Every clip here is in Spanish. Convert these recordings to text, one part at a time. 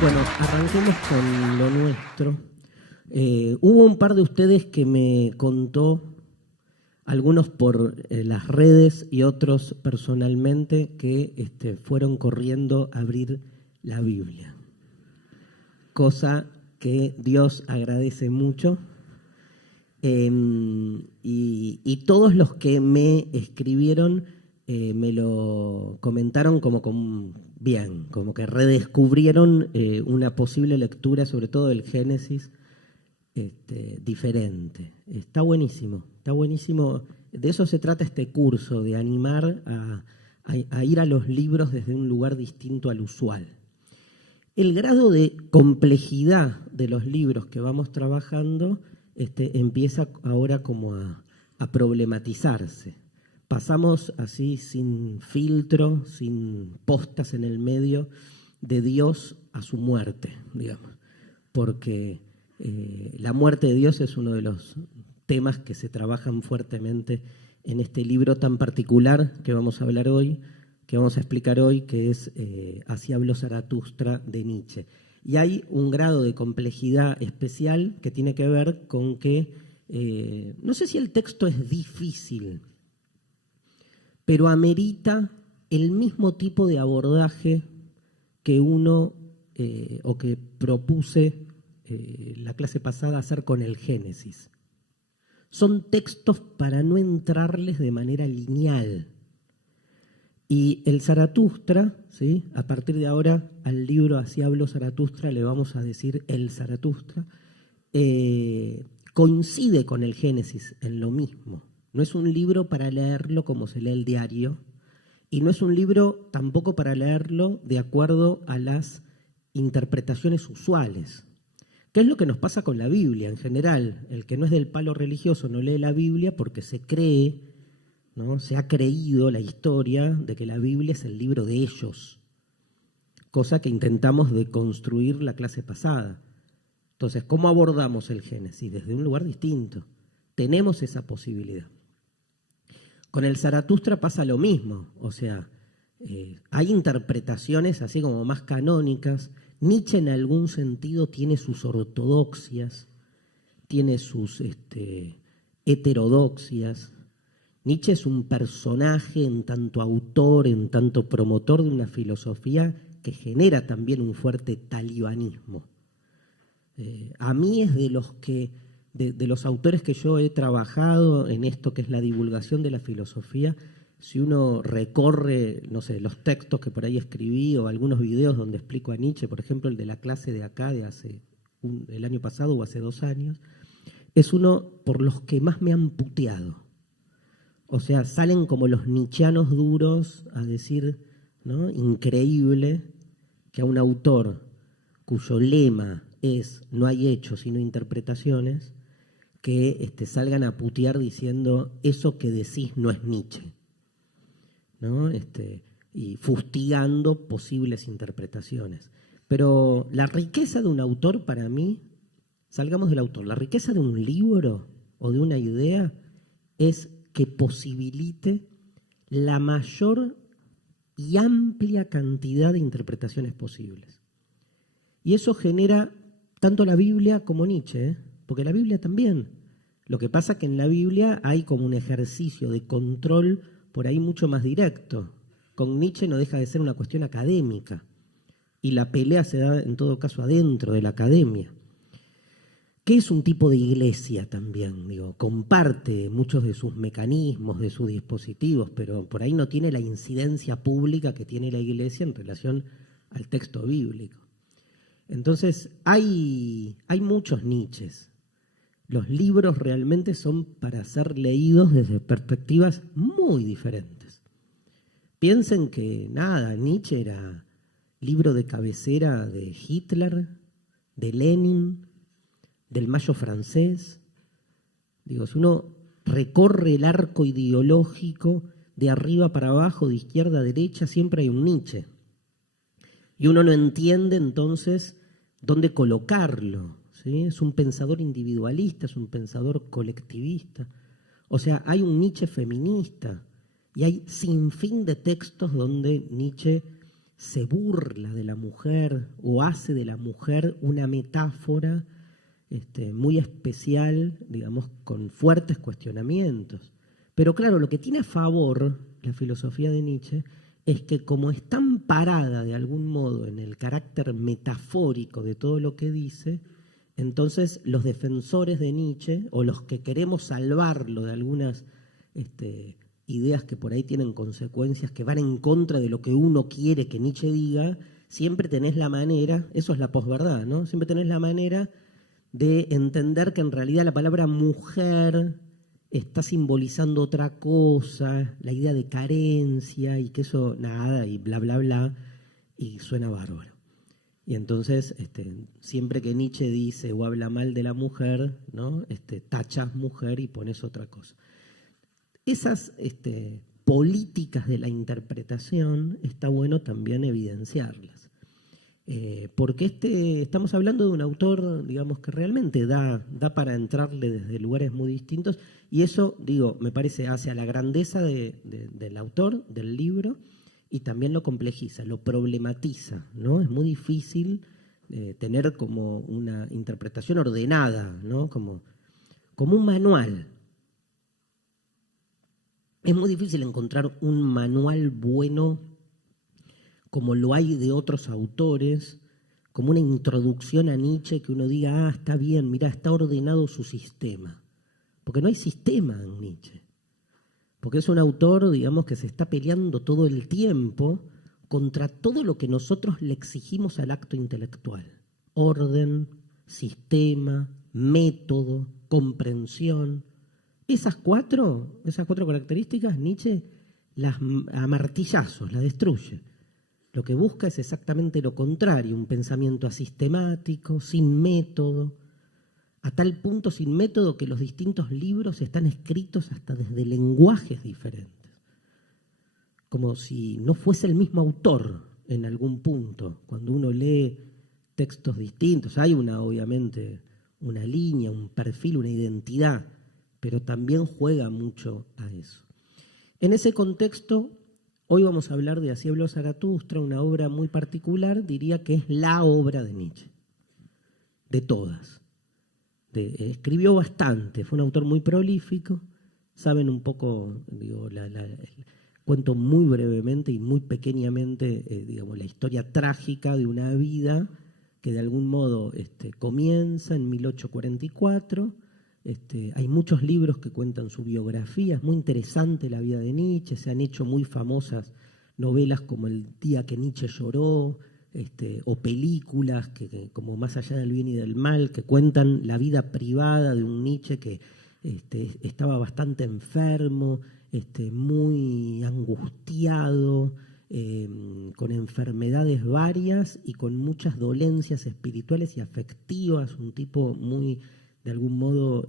Bueno, arranquemos con lo nuestro. Hubo un par de ustedes que me contó, algunos por las redes y otros personalmente, que fueron corriendo a abrir la Biblia. Cosa que Dios agradece mucho. Y todos los que me escribieron me lo comentaron como bien, como que redescubrieron una posible lectura, sobre todo del Génesis, diferente. Está buenísimo, está buenísimo. De eso se trata este curso, de animar a ir a los libros desde un lugar distinto al usual. El grado de complejidad de los libros que vamos trabajando empieza ahora como a problematizarse. Pasamos así sin filtro, sin postas en el medio, de Dios a su muerte, digamos. Porque la muerte de Dios es uno de los temas que se trabajan fuertemente en este libro tan particular que vamos a hablar hoy, que vamos a explicar hoy, que es Así habló Zaratustra de Nietzsche. Y hay un grado de complejidad especial que tiene que ver con que, no sé si el texto es difícil, pero amerita el mismo tipo de abordaje que uno, o que propuse la clase pasada hacer con el Génesis. Son textos para no entrarles de manera lineal. Y el Zaratustra, ¿sí? A partir de ahora al libro Así habló Zaratustra le vamos a decir el Zaratustra, coincide con el Génesis en lo mismo. No es un libro para leerlo como se lee el diario, y no es un libro tampoco para leerlo de acuerdo a las interpretaciones usuales. ¿Qué es lo que nos pasa con la Biblia en general? El que no es del palo religioso no lee la Biblia porque se cree, ¿no? Se ha creído la historia de que la Biblia es el libro de ellos, cosa que intentamos deconstruir la clase pasada. Entonces, ¿cómo abordamos el Génesis? Desde un lugar distinto. Tenemos esa posibilidad. Con el Zaratustra pasa lo mismo, o sea, hay interpretaciones así como más canónicas. Nietzsche en algún sentido tiene sus ortodoxias, tiene sus heterodoxias. Nietzsche es un personaje en tanto autor, en tanto promotor de una filosofía que genera también un fuerte talibanismo. A mí es de los autores que yo he trabajado en esto que es la divulgación de la filosofía. Si uno recorre, no sé, los textos que por ahí escribí o algunos videos donde explico a Nietzsche, por ejemplo el de la clase de acá de el año pasado o hace 2 años, es uno por los que más me han puteado. O sea, salen como los nietzscheanos duros a decir, ¿no? Increíble que a un autor cuyo lema es no hay hechos sino interpretaciones, que salgan a putear diciendo eso que decís no es Nietzsche, ¿no? Y fustigando posibles interpretaciones. Pero la riqueza de un autor para mí, salgamos del autor, la riqueza de un libro o de una idea es que posibilite la mayor y amplia cantidad de interpretaciones posibles. Y eso genera tanto la Biblia como Nietzsche, porque la Biblia también. Lo que pasa es que en la Biblia hay como un ejercicio de control por ahí mucho más directo. Con Nietzsche no deja de ser una cuestión académica. Y la pelea se da en todo caso adentro de la academia. Que es un tipo de iglesia también, digo, comparte muchos de sus mecanismos, de sus dispositivos, pero por ahí no tiene la incidencia pública que tiene la iglesia en relación al texto bíblico. Entonces, hay muchos Nietzsches. Los libros realmente son para ser leídos desde perspectivas muy diferentes. Piensen que nada, Nietzsche era libro de cabecera de Hitler, de Lenin, del Mayo francés. Digo, si uno recorre el arco ideológico de arriba para abajo, de izquierda a derecha, siempre hay un Nietzsche. Y uno no entiende entonces dónde colocarlo, ¿sí? Es un pensador individualista, es un pensador colectivista. O sea, hay un Nietzsche feminista y hay sinfín de textos donde Nietzsche se burla de la mujer o hace de la mujer una metáfora muy especial, digamos, con fuertes cuestionamientos. Pero claro, lo que tiene a favor la filosofía de Nietzsche es que como está amparada de algún modo en el carácter metafórico de todo lo que dice, entonces los defensores de Nietzsche o los que queremos salvarlo de algunas ideas que por ahí tienen consecuencias que van en contra de lo que uno quiere que Nietzsche diga, siempre tenés la manera, eso es la posverdad, ¿no? Siempre tenés la manera de entender que en realidad la palabra mujer está simbolizando otra cosa, la idea de carencia y que eso nada y bla, bla, bla, y suena bárbaro. Y entonces, siempre que Nietzsche dice o habla mal de la mujer, ¿no? Tachas mujer y pones otra cosa. Esas políticas de la interpretación está bueno también evidenciarlas. Porque estamos hablando de un autor, digamos, que realmente da para entrarle desde lugares muy distintos, y eso, digo, me parece hacia la grandeza del autor, del libro, y también lo complejiza, lo problematiza, ¿no? Es muy difícil tener como una interpretación ordenada, ¿no? Como un manual. Es muy difícil encontrar un manual bueno como lo hay de otros autores, como una introducción a Nietzsche que uno diga, está bien, mirá, está ordenado su sistema. Porque no hay sistema en Nietzsche. Porque es un autor, digamos, que se está peleando todo el tiempo contra todo lo que nosotros le exigimos al acto intelectual. Orden, sistema, método, comprensión. Esas cuatro características Nietzsche las a martillazos, las destruye. Lo que busca es exactamente lo contrario, un pensamiento asistemático, sin método, a tal punto sin método que los distintos libros están escritos hasta desde lenguajes diferentes, como si no fuese el mismo autor en algún punto. Cuando uno lee textos distintos, hay obviamente una línea, un perfil, una identidad, pero también juega mucho a eso. En ese contexto, hoy vamos a hablar de Así habló Zaratustra, una obra muy particular, diría que es la obra de Nietzsche, de todas. Escribió bastante, fue un autor muy prolífico, saben un poco, digo, cuento muy brevemente y muy pequeñamente, digamos, la historia trágica de una vida que de algún modo comienza en 1844. Hay muchos libros que cuentan su biografía, es muy interesante la vida de Nietzsche, se han hecho muy famosas novelas como El día que Nietzsche lloró, o películas como Más allá del bien y del mal, que cuentan la vida privada de un Nietzsche que estaba bastante enfermo, muy angustiado, con enfermedades varias y con muchas dolencias espirituales y afectivas, un tipo muy, de algún modo,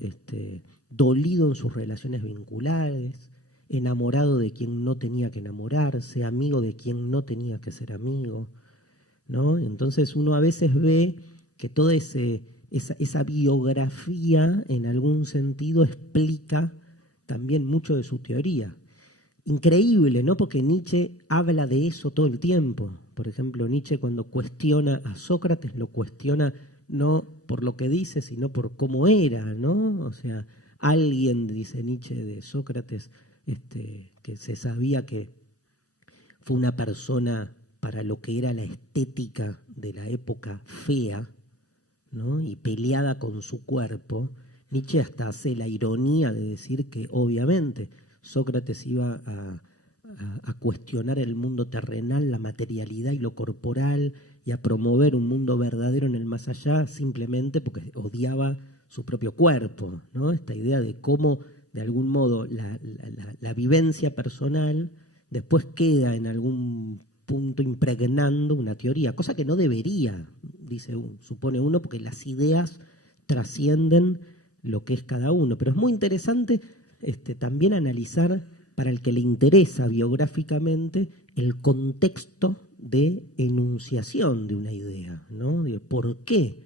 dolido en sus relaciones vinculares, enamorado de quien no tenía que enamorarse, amigo de quien no tenía que ser amigo, ¿no? Entonces uno a veces ve que toda esa biografía en algún sentido explica también mucho de su teoría. Increíble, ¿no? Porque Nietzsche habla de eso todo el tiempo. Por ejemplo, Nietzsche cuando cuestiona a Sócrates lo cuestiona no por lo que dice, sino por cómo era, ¿no? O sea, alguien, dice Nietzsche de Sócrates, que se sabía que fue una persona para lo que era la estética de la época fea, ¿no? Y peleada con su cuerpo. Nietzsche hasta hace la ironía de decir que obviamente Sócrates iba a cuestionar el mundo terrenal, la materialidad y lo corporal, y a promover un mundo verdadero en el más allá simplemente porque odiaba su propio cuerpo, ¿no? Esta idea de cómo de algún modo la vivencia personal después queda en algún punto impregnando una teoría, cosa que no debería, supone uno, porque las ideas trascienden lo que es cada uno. Pero es muy interesante también analizar, para el que le interesa biográficamente, el contexto de enunciación de una idea, ¿no? ¿Por qué?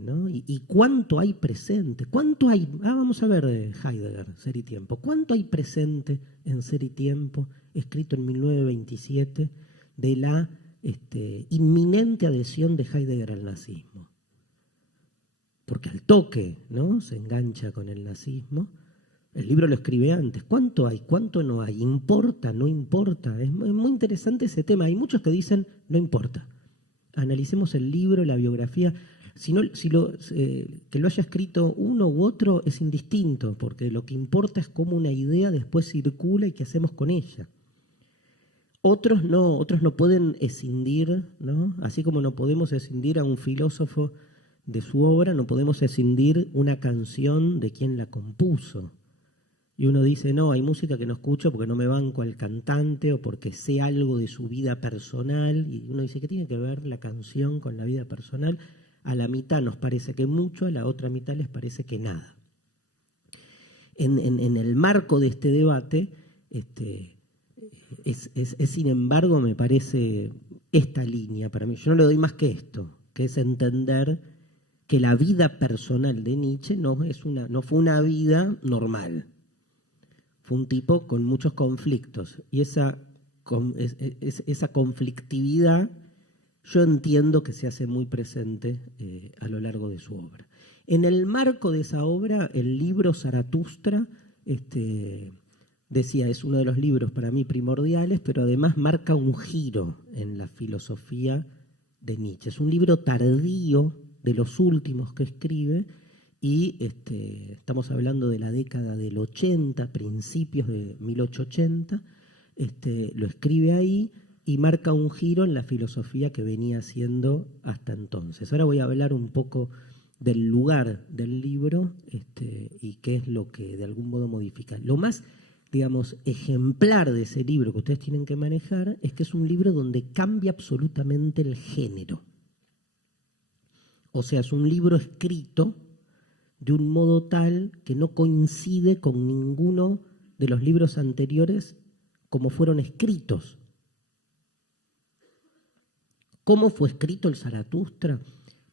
¿No? Y cuánto hay presente, cuánto hay, vamos a ver Heidegger, Ser y Tiempo, cuánto hay presente en Ser y Tiempo, escrito en 1927, de la inminente adhesión de Heidegger al nazismo. Porque al toque, ¿no?, se engancha con el nazismo. El libro lo escribe antes. ¿Cuánto hay? ¿Cuánto no hay? ¿Importa? ¿No importa? Es muy interesante ese tema. Hay muchos que dicen, no importa. Analicemos el libro, la biografía. Que lo haya escrito uno u otro es indistinto, porque lo que importa es cómo una idea después circula y qué hacemos con ella. Otros no pueden escindir, ¿no? Así como no podemos escindir a un filósofo de su obra, no podemos escindir una canción de quien la compuso. Y uno dice, no, hay música que no escucho porque no me banco al cantante o porque sé algo de su vida personal. Y uno dice, ¿qué tiene que ver la canción con la vida personal? A la mitad nos parece que mucho, a la otra mitad les parece que nada. En el marco de este debate, es sin embargo, me parece esta línea para mí. Yo no le doy más que esto, que es entender que la vida personal de Nietzsche no fue una vida normal. Fue un tipo con muchos conflictos. Y esa conflictividad yo entiendo que se hace muy presente a lo largo de su obra. En el marco de esa obra, el libro Zaratustra, decía, es uno de los libros para mí primordiales, pero además marca un giro en la filosofía de Nietzsche. Es un libro tardío, de los últimos que escribe, y estamos hablando de la década del 80, principios de 1880, lo escribe ahí y marca un giro en la filosofía que venía haciendo hasta entonces. Ahora voy a hablar un poco del lugar del libro y qué es lo que de algún modo modifica. Lo más, digamos, ejemplar de ese libro que ustedes tienen que manejar es que es un libro donde cambia absolutamente el género. O sea, es un libro escrito de un modo tal que no coincide con ninguno de los libros anteriores como fueron escritos. ¿Cómo fue escrito el Zaratustra?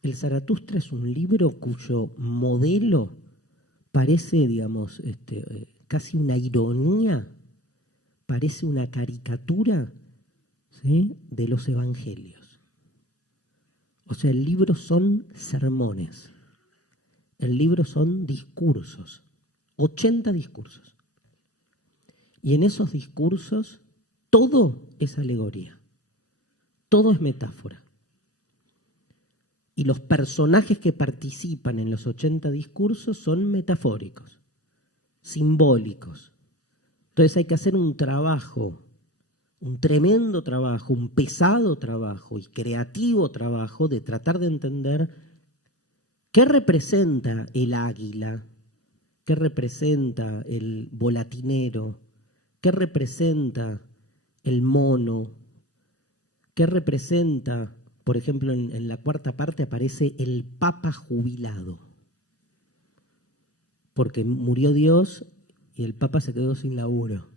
El Zaratustra es un libro cuyo modelo parece, digamos, casi una ironía, parece una caricatura, ¿sí?, de los evangelios. O sea, el libro son sermones, el libro son discursos, 80 discursos. Y en esos discursos todo es alegoría, todo es metáfora. Y los personajes que participan en los 80 discursos son metafóricos, simbólicos. Entonces hay que hacer un trabajo, un tremendo trabajo, un pesado trabajo y creativo trabajo de tratar de entender qué representa el águila, qué representa el volatinero, qué representa el mono, qué representa, por ejemplo, en la cuarta parte aparece el papa jubilado, porque murió Dios y el papa se quedó sin laburo.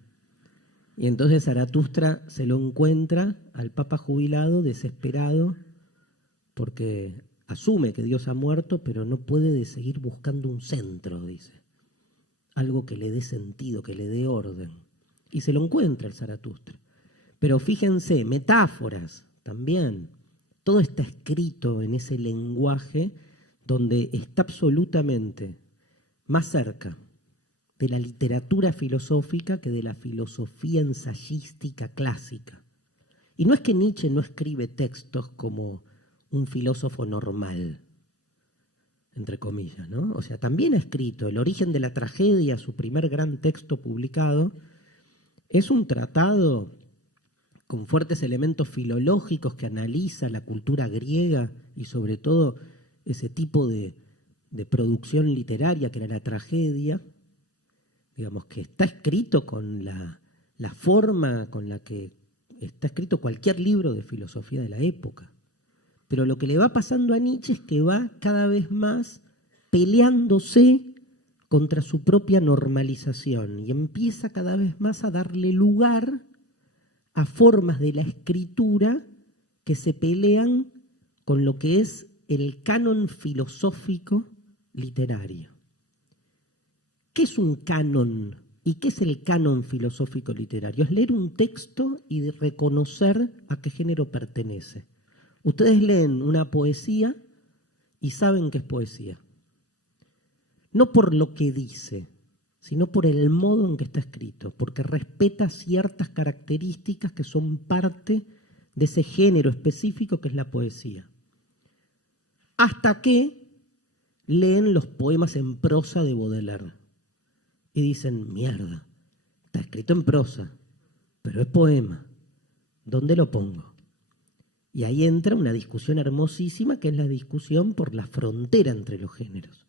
Y entonces Zaratustra se lo encuentra al papa jubilado desesperado porque asume que Dios ha muerto, pero no puede seguir buscando un centro, dice. Algo que le dé sentido, que le dé orden. Y se lo encuentra el Zaratustra. Pero fíjense, metáforas también. Todo está escrito en ese lenguaje donde está absolutamente más cerca de la literatura filosófica que de la filosofía ensayística clásica. Y no es que Nietzsche no escribe textos como un filósofo normal, entre comillas, ¿no? O sea, también ha escrito El origen de la tragedia, su primer gran texto publicado. Es un tratado con fuertes elementos filológicos que analiza la cultura griega y sobre todo ese tipo de producción literaria que era la tragedia. Digamos que está escrito con la forma con la que está escrito cualquier libro de filosofía de la época. Pero lo que le va pasando a Nietzsche es que va cada vez más peleándose contra su propia normalización y empieza cada vez más a darle lugar a formas de la escritura que se pelean con lo que es el canon filosófico literario. ¿Qué es un canon ¿Y qué es el canon filosófico literario? Es leer un texto y reconocer a qué género pertenece. Ustedes leen una poesía y saben que es poesía. No por lo que dice, sino por el modo en que está escrito, porque respeta ciertas características que son parte de ese género específico que es la poesía. Hasta que leen los poemas en prosa de Baudelaire y dicen, mierda, está escrito en prosa, pero es poema, ¿dónde lo pongo? Y ahí entra una discusión hermosísima que es la discusión por la frontera entre los géneros.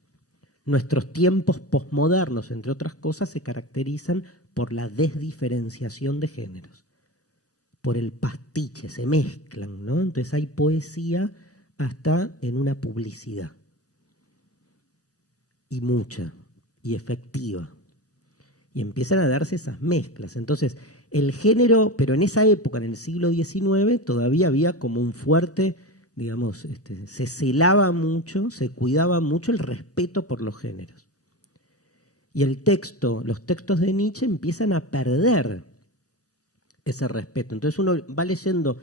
Nuestros tiempos posmodernos, entre otras cosas, se caracterizan por la desdiferenciación de géneros, por el pastiche, se mezclan, ¿no? Entonces hay poesía hasta en una publicidad, y mucha, y efectiva. Y empiezan a darse esas mezclas. Entonces, el género, pero en esa época, en el siglo XIX, todavía había como un fuerte, digamos, se celaba mucho, se cuidaba mucho el respeto por los géneros. Y los textos de Nietzsche empiezan a perder ese respeto. Entonces uno va leyendo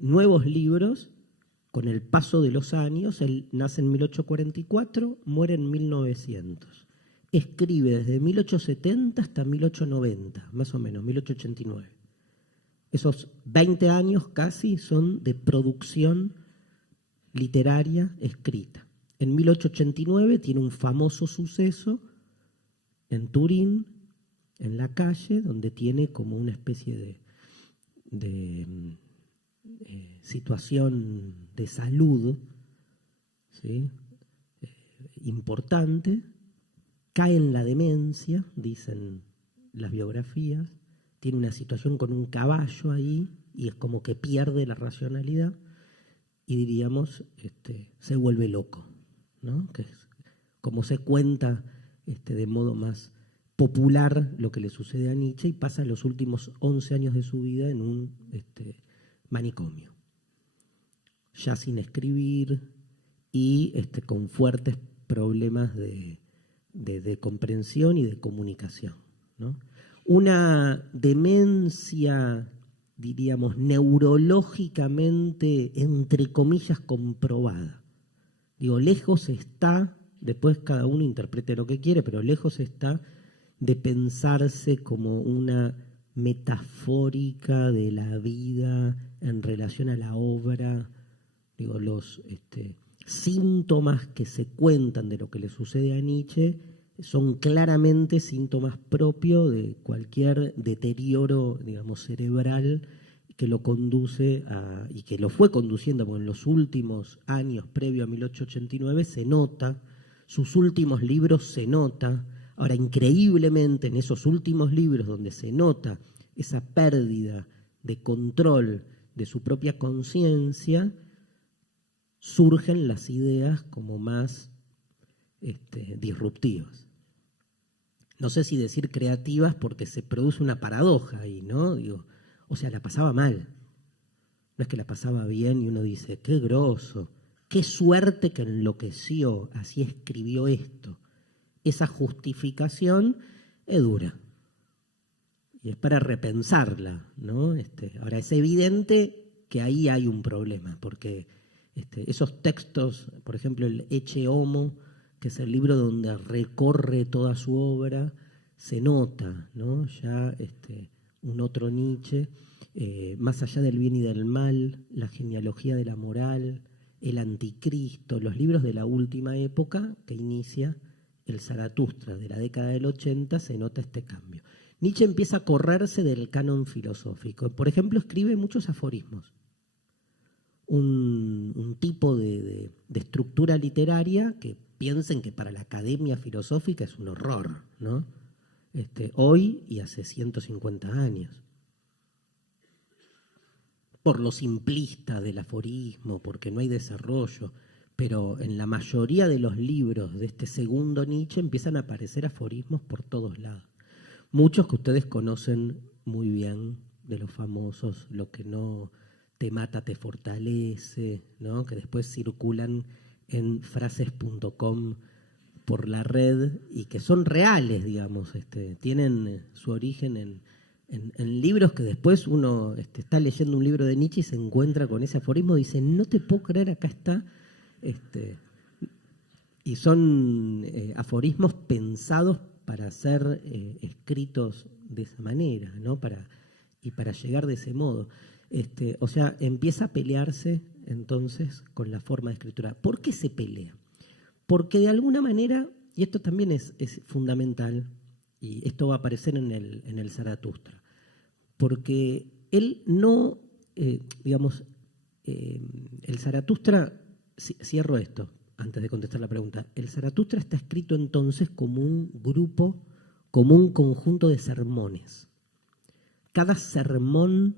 nuevos libros con el paso de los años. Él nace en 1844, muere en 1900. Escribe desde 1870 hasta 1890, más o menos, 1889. Esos 20 años casi son de producción literaria escrita. En 1889 tiene un famoso suceso en Turín, en la calle, donde tiene como una especie de situación de salud, ¿sí? Importante. Cae en la demencia, dicen las biografías, tiene una situación con un caballo ahí y es como que pierde la racionalidad y diríamos, se vuelve loco, ¿no? Que es como se cuenta de modo más popular lo que le sucede a Nietzsche, y pasa los últimos 11 años de su vida en un manicomio, ya sin escribir y con fuertes problemas de comprensión y de comunicación, ¿no? Una demencia, diríamos, neurológicamente, entre comillas, comprobada. Digo, lejos está, después cada uno interprete lo que quiere, pero lejos está de pensarse como una metafórica de la vida en relación a la obra. Digo, los síntomas que se cuentan de lo que le sucede a Nietzsche son claramente síntomas propios de cualquier deterioro, digamos, cerebral que lo conduce y que lo fue conduciendo, porque en los últimos años, previo a 1889, se nota, sus últimos libros se nota. Ahora, increíblemente, en esos últimos libros donde se nota esa pérdida de control de su propia conciencia, surgen las ideas como más disruptivas. No sé si decir creativas, porque se produce una paradoja ahí, ¿no? Digo, o sea, la pasaba mal. No es que la pasaba bien y uno dice, qué groso, qué suerte que enloqueció, así escribió esto. Esa justificación es dura. Y es para repensarla, ¿no? Ahora, es evidente que ahí hay un problema, porque esos textos, por ejemplo, el Ecce Homo, que es el libro donde recorre toda su obra, se nota, ¿no? Ya un otro Nietzsche, más allá del bien y del mal, la genealogía de la moral, el anticristo, los libros de la última época que inicia el Zaratustra de la década del 80, se nota este cambio. Nietzsche empieza a correrse del canon filosófico. Por ejemplo, escribe muchos aforismos. Un tipo de estructura literaria que piensen que para la academia filosófica es un horror, ¿no? Hoy y hace 150 años. Por lo simplista del aforismo, porque no hay desarrollo, pero en la mayoría de los libros de este segundo Nietzsche empiezan a aparecer aforismos por todos lados. Muchos que ustedes conocen muy bien, de los famosos, lo que no te mata te fortalece, ¿no? Que después circulan en frases.com por la red y que son reales, digamos, tienen su origen en libros que después uno está leyendo un libro de Nietzsche y se encuentra con ese aforismo y dice, no te puedo creer, acá está. Y son aforismos pensados para ser escritos de esa manera, ¿no? Y para llegar de ese modo. O sea, empieza a pelearse entonces con la forma de escritura. ¿Por qué se pelea? Porque de alguna manera, y esto también es fundamental, y esto va a aparecer en el Zaratustra, porque él no, digamos, el Zaratustra, cierro esto antes de contestar la pregunta, el Zaratustra está escrito entonces como un grupo, como un conjunto de sermones. Cada sermón,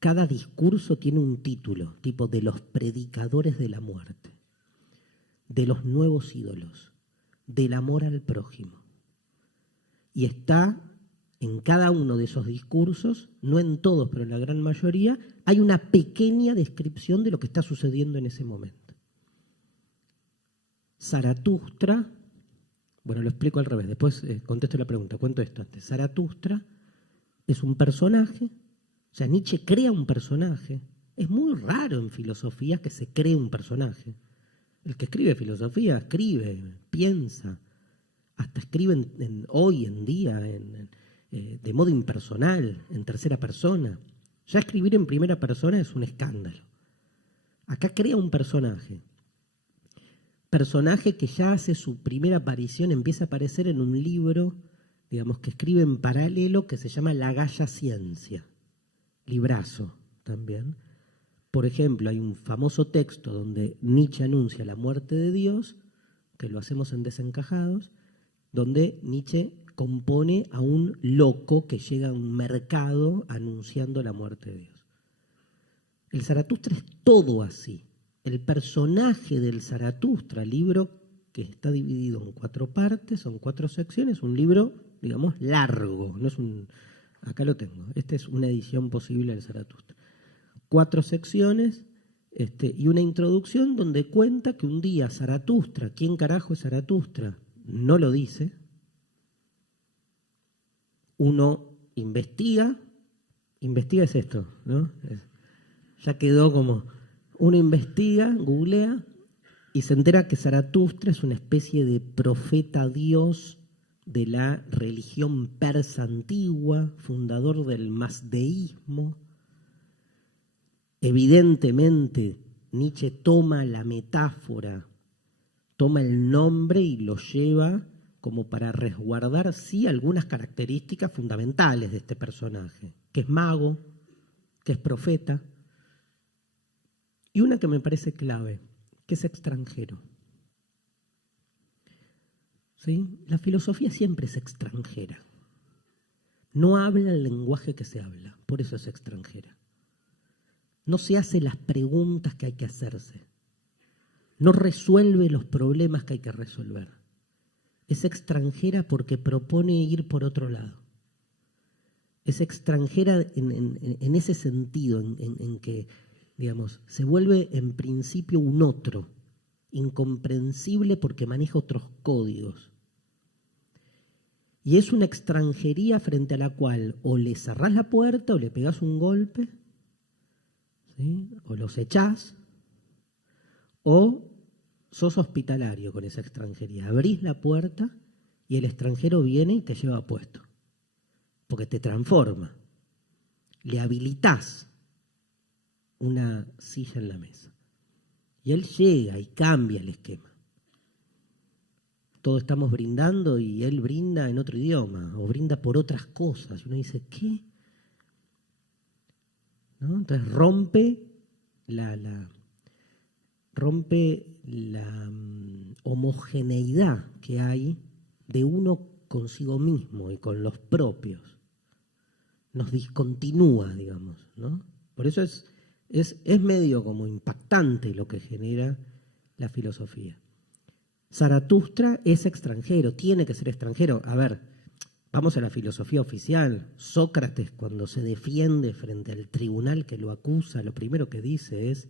cada discurso tiene un título, tipo de los predicadores de la muerte, de los nuevos ídolos, del amor al prójimo. Y está en cada uno de esos discursos, no en todos, pero en la gran mayoría, hay una pequeña descripción de lo que está sucediendo en ese momento. Zaratustra, bueno, lo explico al revés, después contesto la pregunta, cuento esto antes. Zaratustra es un personaje, o sea, Nietzsche crea un personaje. Es muy raro en filosofía que se cree un personaje. El que escribe filosofía escribe, piensa, hasta escribe hoy en día de modo impersonal, en tercera persona. Ya escribir en primera persona es un escándalo. Acá crea un personaje que ya hace su primera aparición, empieza a aparecer en un libro, digamos, que escribe en paralelo, que se llama La Gaya Ciencia, librazo también. Por ejemplo, hay un famoso texto donde Nietzsche anuncia la muerte de Dios, que lo hacemos en Desencajados, donde Nietzsche compone a un loco que llega a un mercado anunciando la muerte de Dios. El Zaratustra es todo así. El personaje del Zaratustra, libro que está dividido en 4 partes, son 4 secciones, un libro, digamos, largo, no es acá lo tengo, esta es una edición posible del Zaratustra. 4 secciones y una introducción donde cuenta que un día Zaratustra, ¿quién carajo es Zaratustra? No lo dice. Uno investiga es esto, ¿no? Ya quedó como, uno investiga, googlea y se entera que Zaratustra es una especie de profeta dios de la religión persa antigua, fundador del mazdeísmo. Evidentemente, Nietzsche toma la metáfora, toma el nombre y lo lleva como para resguardar, sí, algunas características fundamentales de este personaje, que es mago, que es profeta, y una que me parece clave, que es extranjero. ¿Sí? La filosofía siempre es extranjera. No habla el lenguaje que se habla, por eso es extranjera. No se hace las preguntas que hay que hacerse. No resuelve los problemas que hay que resolver. Es extranjera porque propone ir por otro lado. Es extranjera en ese sentido, en que, digamos, se vuelve en principio un otro, incomprensible porque maneja otros códigos. Y es una extranjería frente a la cual o le cerrás la puerta o le pegás un golpe, ¿sí? O los echás, o sos hospitalario con esa extranjería. Abrís la puerta y el extranjero viene y te lleva puesto, porque te transforma. Le habilitás una silla en la mesa. Y él llega y cambia el esquema. Todos estamos brindando y él brinda en otro idioma, o brinda por otras cosas. Y uno dice, ¿qué? ¿No? Entonces rompe la homogeneidad que hay de uno consigo mismo y con los propios. Nos discontinúa, digamos, ¿no? Por eso es medio como impactante lo que genera la filosofía. Zaratustra es extranjero, tiene que ser extranjero. A ver, vamos a la filosofía oficial. Sócrates, cuando se defiende frente al tribunal que lo acusa, lo primero que dice es: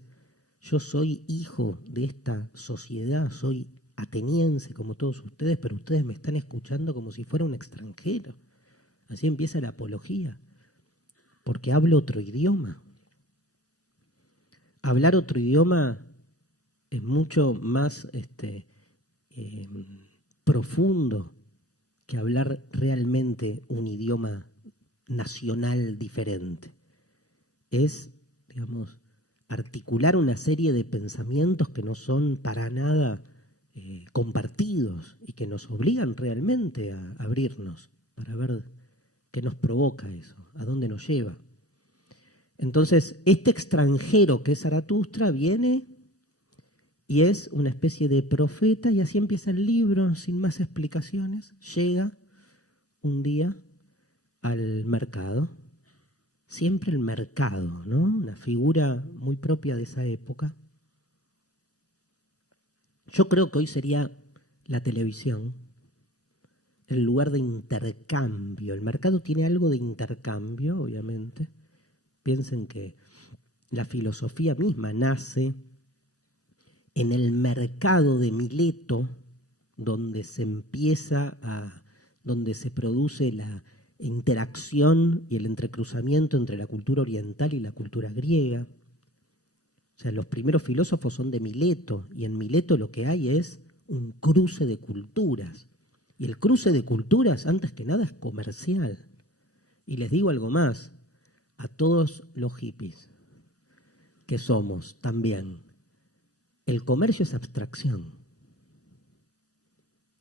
yo soy hijo de esta sociedad, soy ateniense como todos ustedes, pero ustedes me están escuchando como si fuera un extranjero. Así empieza la apología, porque hablo otro idioma. Hablar otro idioma es mucho más profundo que hablar realmente un idioma nacional diferente. Es, digamos, articular una serie de pensamientos que no son para nada compartidos y que nos obligan realmente a abrirnos para ver qué nos provoca eso, a dónde nos lleva. Entonces, este extranjero que es Zaratustra viene y es una especie de profeta, y así empieza el libro, sin más explicaciones. Llega un día al mercado, siempre el mercado, ¿no? Una figura muy propia de esa época. Yo creo que hoy sería la televisión el lugar de intercambio. El mercado tiene algo de intercambio, obviamente. Piensen que la filosofía misma nace en el mercado de Mileto, donde se donde se produce la interacción y el entrecruzamiento entre la cultura oriental y la cultura griega. O sea, los primeros filósofos son de Mileto, y en Mileto lo que hay es un cruce de culturas. Y el cruce de culturas, antes que nada, es comercial. Y les digo algo más, a todos los hippies que somos también, el comercio es abstracción.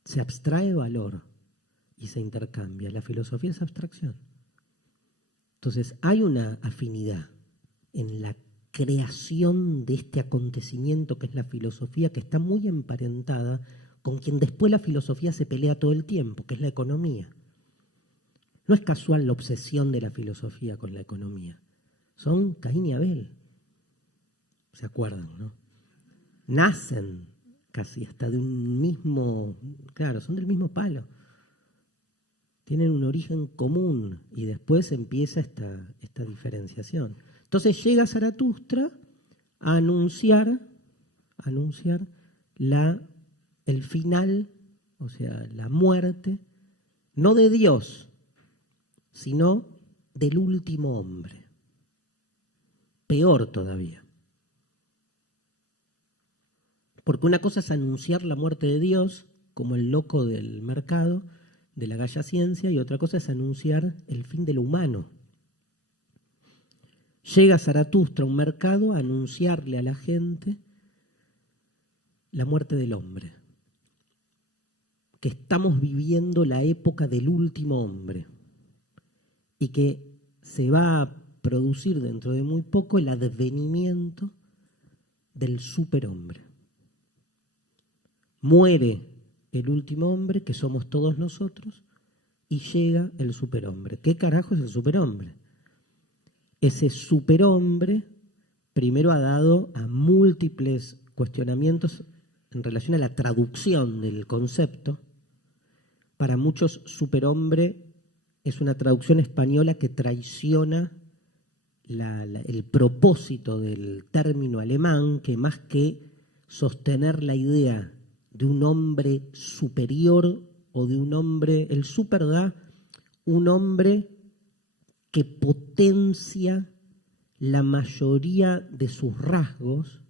Se abstrae valor y se intercambia. La filosofía es abstracción. Entonces, hay una afinidad en la creación de este acontecimiento que es la filosofía, que está muy emparentada con quien después la filosofía se pelea todo el tiempo, que es la economía. No es casual la obsesión de la filosofía con la economía. Son Caín y Abel. ¿Se acuerdan, no? Nacen casi hasta de un mismo, claro, son del mismo palo. Tienen un origen común y después empieza esta diferenciación. Entonces llega Zaratustra a anunciar el final, o sea, la muerte, no de Dios, sino del último hombre. Peor todavía. Porque una cosa es anunciar la muerte de Dios, como el loco del mercado, de la galla ciencia, y otra cosa es anunciar el fin de lo humano. Llega Zaratustra a un mercado a anunciarle a la gente la muerte del hombre, que estamos viviendo la época del último hombre y que se va a producir dentro de muy poco el advenimiento del superhombre. Muere el último hombre, que somos todos nosotros, y llega el superhombre. ¿Qué carajo es el superhombre? Ese superhombre primero ha dado a múltiples cuestionamientos en relación a la traducción del concepto. Para muchos, superhombre es una traducción española que traiciona el propósito del término alemán, que más que sostener la idea de un hombre superior o de un hombre, el super da un hombre que potencia la mayoría de sus rasgos,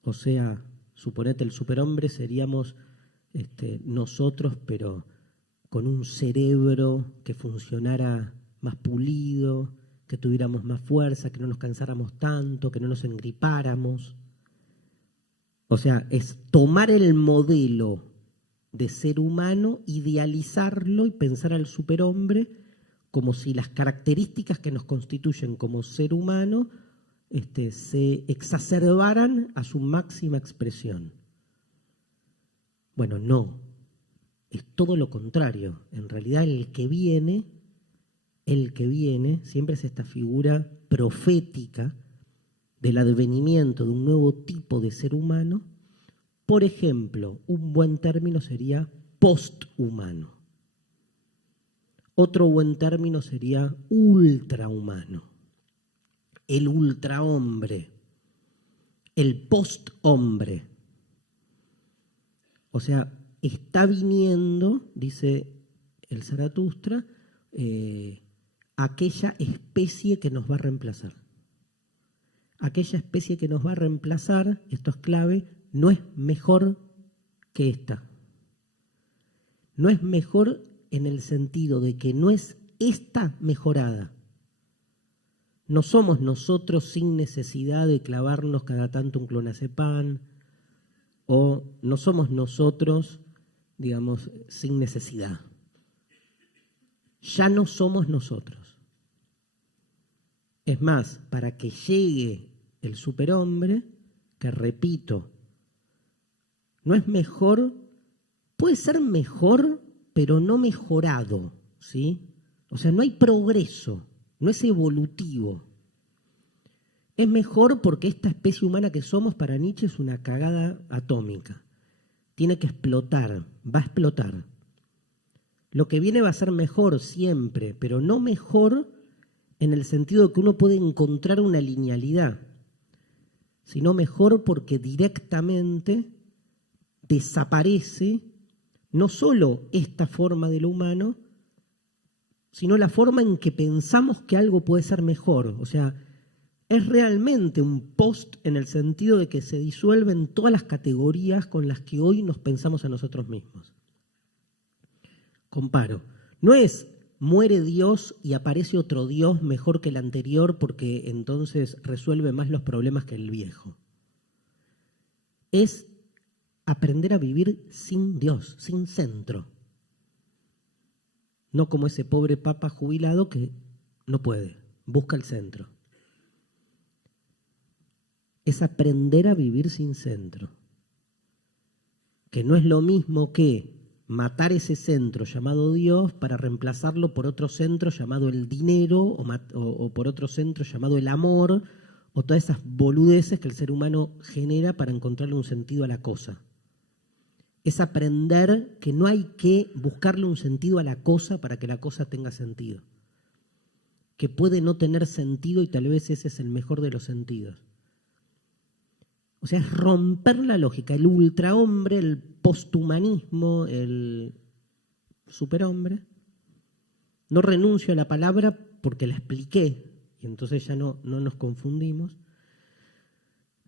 o sea, suponete el superhombre seríamos nosotros, pero con un cerebro que funcionara más pulido, que tuviéramos más fuerza, que no nos cansáramos tanto, que no nos engripáramos. O sea, es tomar el modelo de ser humano, idealizarlo y pensar al superhombre como si las características que nos constituyen como ser humano se exacerbaran a su máxima expresión. Bueno, no, es todo lo contrario. En realidad el que viene siempre es esta figura profética del advenimiento de un nuevo tipo de ser humano. Por ejemplo, un buen término sería posthumano. Otro buen término sería ultrahumano. El ultrahombre, el posthombre. O sea, está viniendo, dice el Zaratustra, aquella especie que nos va a reemplazar. Aquella especie que nos va a reemplazar, esto es clave, no es mejor que esta. No es mejor en el sentido de que no es esta mejorada. No somos nosotros sin necesidad de clavarnos cada tanto un clonazepam, o no somos nosotros, digamos, sin necesidad. Ya no somos nosotros. Es más, para que llegue el superhombre, que repito, no es mejor, puede ser mejor, pero no mejorado, ¿sí? O sea, no hay progreso, no es evolutivo. Es mejor porque esta especie humana que somos para Nietzsche es una cagada atómica. Tiene que explotar, va a explotar. Lo que viene va a ser mejor siempre, pero no mejor en el sentido de que uno puede encontrar una linealidad, sino mejor porque directamente desaparece no solo esta forma de lo humano, sino la forma en que pensamos que algo puede ser mejor. O sea, es realmente un post en el sentido de que se disuelven todas las categorías con las que hoy nos pensamos a nosotros mismos. Comparo. No es muere Dios y aparece otro Dios mejor que el anterior porque entonces resuelve más los problemas que el viejo. Es aprender a vivir sin Dios, sin centro. No como ese pobre papa jubilado que no puede, busca el centro. Es aprender a vivir sin centro. Que no es lo mismo que matar ese centro llamado Dios para reemplazarlo por otro centro llamado el dinero o por otro centro llamado el amor o todas esas boludeces que el ser humano genera para encontrarle un sentido a la cosa. Es aprender que no hay que buscarle un sentido a la cosa para que la cosa tenga sentido. Que puede no tener sentido y tal vez ese es el mejor de los sentidos. O sea, es romper la lógica, el ultrahombre, el posthumanismo, el superhombre. No renuncio a la palabra porque la expliqué y entonces ya no nos confundimos.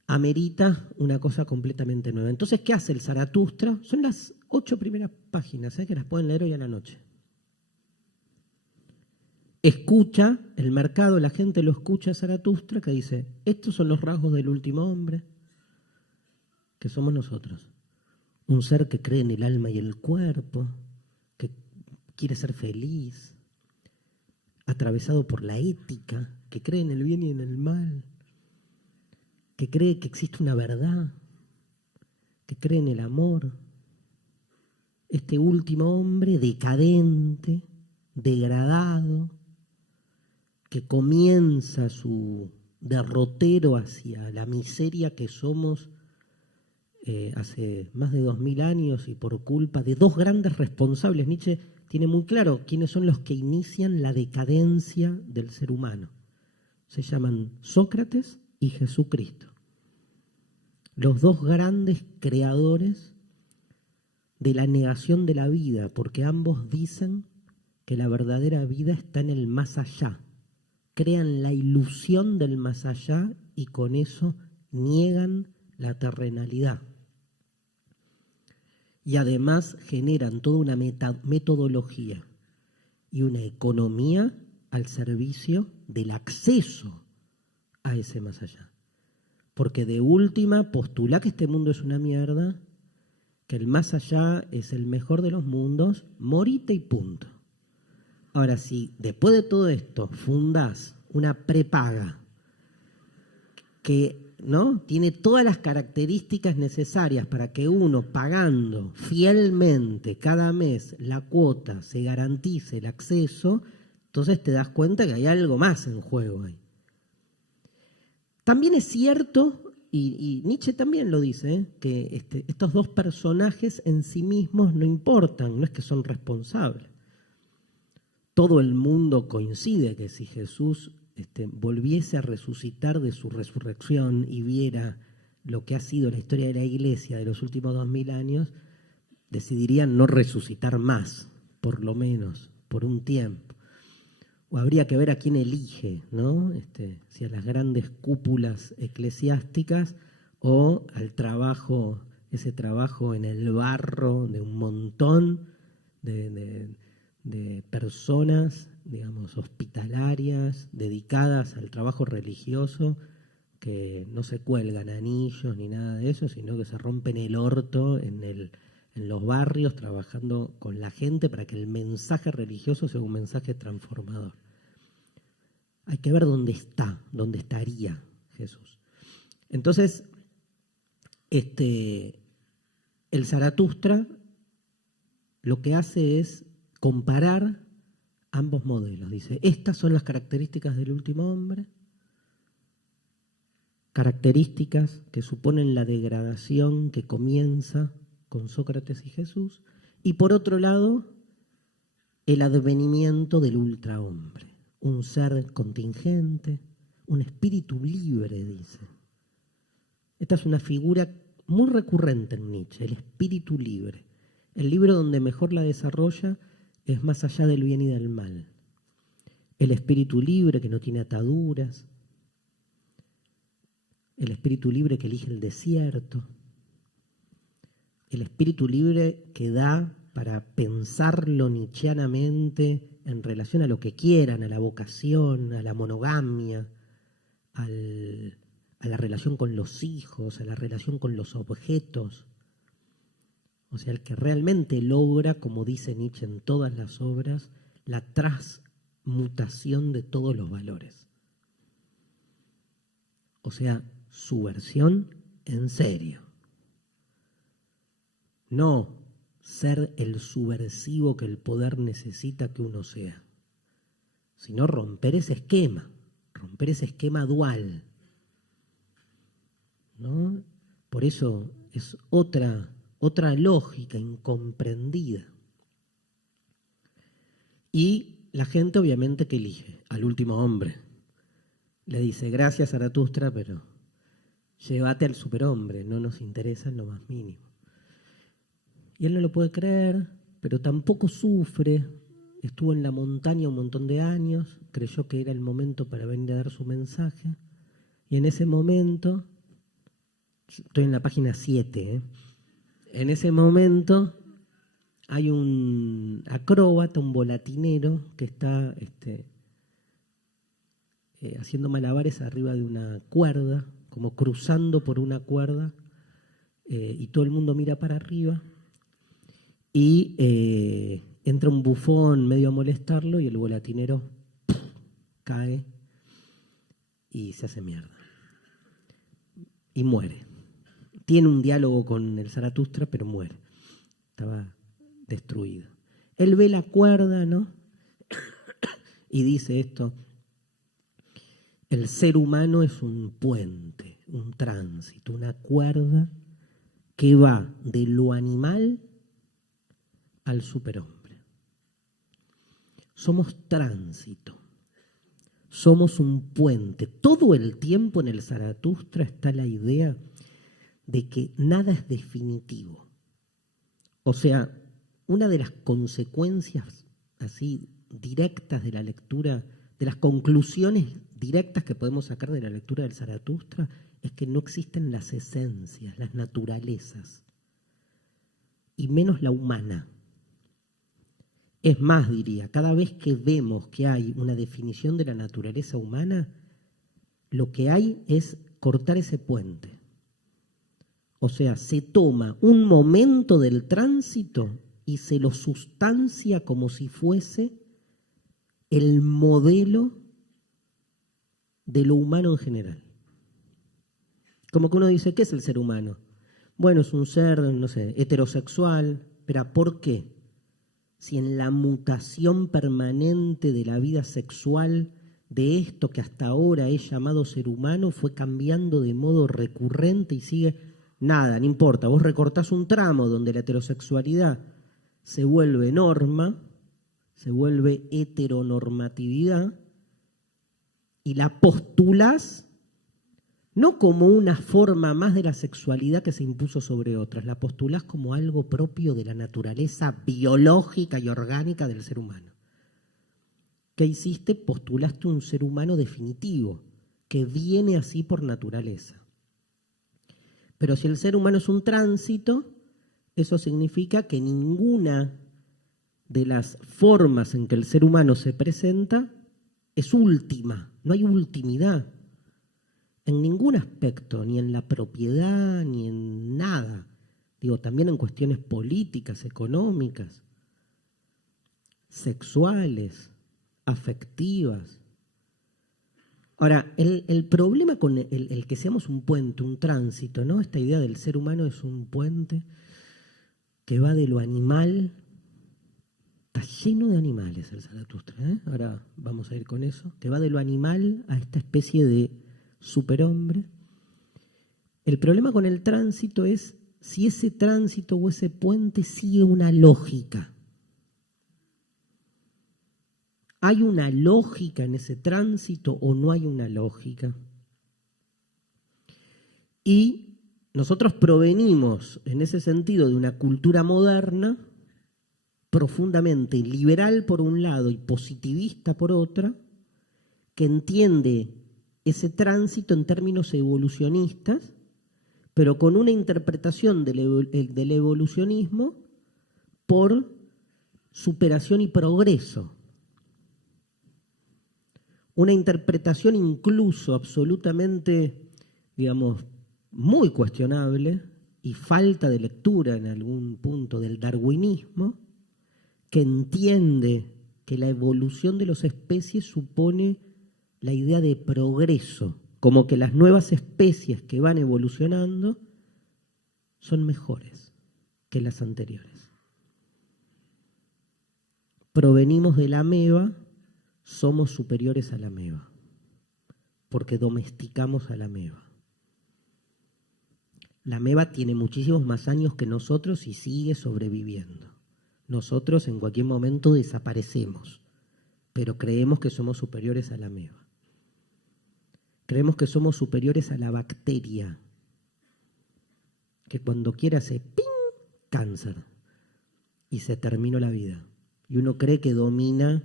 Amerita una cosa completamente nueva. Entonces, ¿qué hace el Zaratustra? Son las 8 primeras páginas, que las pueden leer hoy a la noche. Escucha el mercado, la gente lo escucha a Zaratustra, que dice, estos son los rasgos del último hombre, que somos nosotros. Un ser que cree en el alma y el cuerpo, que quiere ser feliz, atravesado por la ética, que cree en el bien y en el mal, que cree que existe una verdad, que cree en el amor. Este último hombre decadente, degradado, que comienza su derrotero hacia la miseria que somos hace más de 2000 años y por culpa de dos grandes responsables. Nietzsche tiene muy claro quiénes son los que inician la decadencia del ser humano. Se llaman Sócrates y Jesucristo. Los dos grandes creadores de la negación de la vida, porque ambos dicen que la verdadera vida está en el más allá. Crean la ilusión del más allá y con eso niegan la terrenalidad. Y además generan toda una metodología y una economía al servicio del acceso a ese más allá. Porque de última postula que este mundo es una mierda, que el más allá es el mejor de los mundos, morite y punto. Ahora, si después de todo esto fundás una prepaga que ¿no? tiene todas las características necesarias para que uno, pagando fielmente cada mes la cuota, se garantice el acceso, entonces te das cuenta que hay algo más en juego ahí. También es cierto, y Nietzsche también lo dice, que estos dos personajes en sí mismos no importan, no es que son responsables. Todo el mundo coincide que si Jesús volviese a resucitar de su resurrección y viera lo que ha sido la historia de la Iglesia de los últimos 2000 años, decidirían no resucitar más, por lo menos, por un tiempo. O habría que ver a quién elige, ¿no? Si a las grandes cúpulas eclesiásticas o al trabajo, ese trabajo en el barro de un montón de personas, digamos, hospitalarias, dedicadas al trabajo religioso, que no se cuelgan anillos ni nada de eso, sino que se rompen el orto en los barrios trabajando con la gente para que el mensaje religioso sea un mensaje transformador. Hay que ver dónde estaría Jesús. Entonces, el Zaratustra lo que hace es comparar ambos modelos. Dice, estas son las características del último hombre, características que suponen la degradación que comienza con Sócrates y Jesús, y por otro lado, el advenimiento del ultrahombre, un ser contingente, un espíritu libre, dice. Esta es una figura muy recurrente en Nietzsche, el espíritu libre. El libro donde mejor la desarrolla es Más allá del bien y del mal. El espíritu libre que no tiene ataduras, el espíritu libre que elige el desierto, el espíritu libre que da para pensarlo nietzscheanamente en relación a lo que quieran, a la vocación, a la monogamia, a la relación con los hijos, a la relación con los objetos. O sea, el que realmente logra, como dice Nietzsche en todas las obras, la transmutación de todos los valores. O sea, subversión en serio. No ser el subversivo que el poder necesita que uno sea, sino romper ese esquema dual, ¿no? Por eso es otra lógica incomprendida. Y la gente obviamente que elige al último hombre. Le dice, gracias Zaratustra, pero llévate al superhombre, no nos interesa en lo más mínimo. Y él no lo puede creer, pero tampoco sufre. Estuvo en la montaña un montón de años, creyó que era el momento para venir a dar su mensaje. Y en ese momento, estoy en la página 7, en ese momento hay un acróbata, un volatinero, que está haciendo malabares arriba de una cuerda, como cruzando por una cuerda, y todo el mundo mira para arriba. Y entra un bufón medio a molestarlo y el volatinero cae y se hace mierda. Y muere. Tiene un diálogo con el Zaratustra, pero muere. Estaba destruido. Él ve la cuerda, ¿no? Y dice esto: el ser humano es un puente, un tránsito, una cuerda que va de lo animal al superhombre. Somos tránsito, somos un puente. Todo el tiempo en el Zaratustra está la idea de que nada es definitivo. O sea, una de las consecuencias así directas de la lectura, de las conclusiones directas que podemos sacar de la lectura del Zaratustra, es que no existen las esencias, las naturalezas, y menos la humana. Es más, diría, cada vez que vemos que hay una definición de la naturaleza humana, lo que hay es cortar ese puente. O sea, se toma un momento del tránsito y se lo sustancia como si fuese el modelo de lo humano en general. Como que uno dice, ¿qué es el ser humano? Bueno, es un ser, no sé, heterosexual, pero ¿por qué? Si en la mutación permanente de la vida sexual de esto que hasta ahora es llamado ser humano fue cambiando de modo recurrente y sigue, nada, no importa, vos recortás un tramo donde la heterosexualidad se vuelve norma, se vuelve heteronormatividad y la postulás no como una forma más de la sexualidad que se impuso sobre otras, la postulás como algo propio de la naturaleza biológica y orgánica del ser humano. ¿Qué hiciste? Postulaste un ser humano definitivo, que viene así por naturaleza. Pero si el ser humano es un tránsito, eso significa que ninguna de las formas en que el ser humano se presenta es última, no hay ultimidad en ningún aspecto, ni en la propiedad, ni en nada. Digo, también en cuestiones políticas, económicas, sexuales, afectivas. Ahora, el problema con el que seamos un puente, un tránsito, ¿no? Esta idea del ser humano es un puente que va de lo animal. Está lleno de animales el Zaratustra, ¿eh? Ahora vamos a ir con eso. Que va de lo animal a esta especie de superhombre. El problema con el tránsito es si ese tránsito o ese puente sigue una lógica. ¿Hay una lógica en ese tránsito o no hay una lógica? Y nosotros provenimos, en ese sentido, de una cultura moderna profundamente liberal por un lado y positivista por otra, que entiende ese tránsito en términos evolucionistas, pero con una interpretación del evolucionismo por superación y progreso. Una interpretación incluso absolutamente, digamos, muy cuestionable y falta de lectura en algún punto del darwinismo, que entiende que la evolución de las especies supone la idea de progreso, como que las nuevas especies que van evolucionando son mejores que las anteriores. Provenimos de la ameba, somos superiores a la ameba, porque domesticamos a la ameba. La ameba tiene muchísimos más años que nosotros y sigue sobreviviendo. Nosotros en cualquier momento desaparecemos, pero creemos que somos superiores a la ameba. Creemos que somos superiores a la bacteria, que cuando quiera hace ¡ping! Cáncer y se terminó la vida. Y uno cree que domina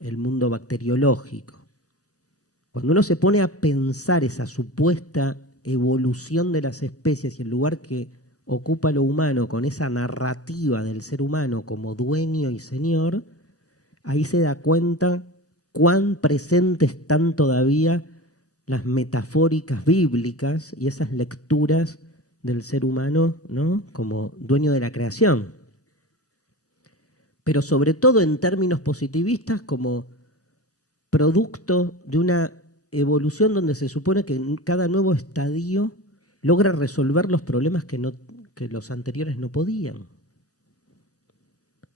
el mundo bacteriológico. Cuando uno se pone a pensar esa supuesta evolución de las especies y el lugar que ocupa lo humano con esa narrativa del ser humano como dueño y señor, ahí se da cuenta cuán presentes están todavía las metafóricas bíblicas y esas lecturas del ser humano, ¿no?, como dueño de la creación. Pero sobre todo en términos positivistas como producto de una evolución donde se supone que en cada nuevo estadio logra resolver los problemas que los anteriores no podían.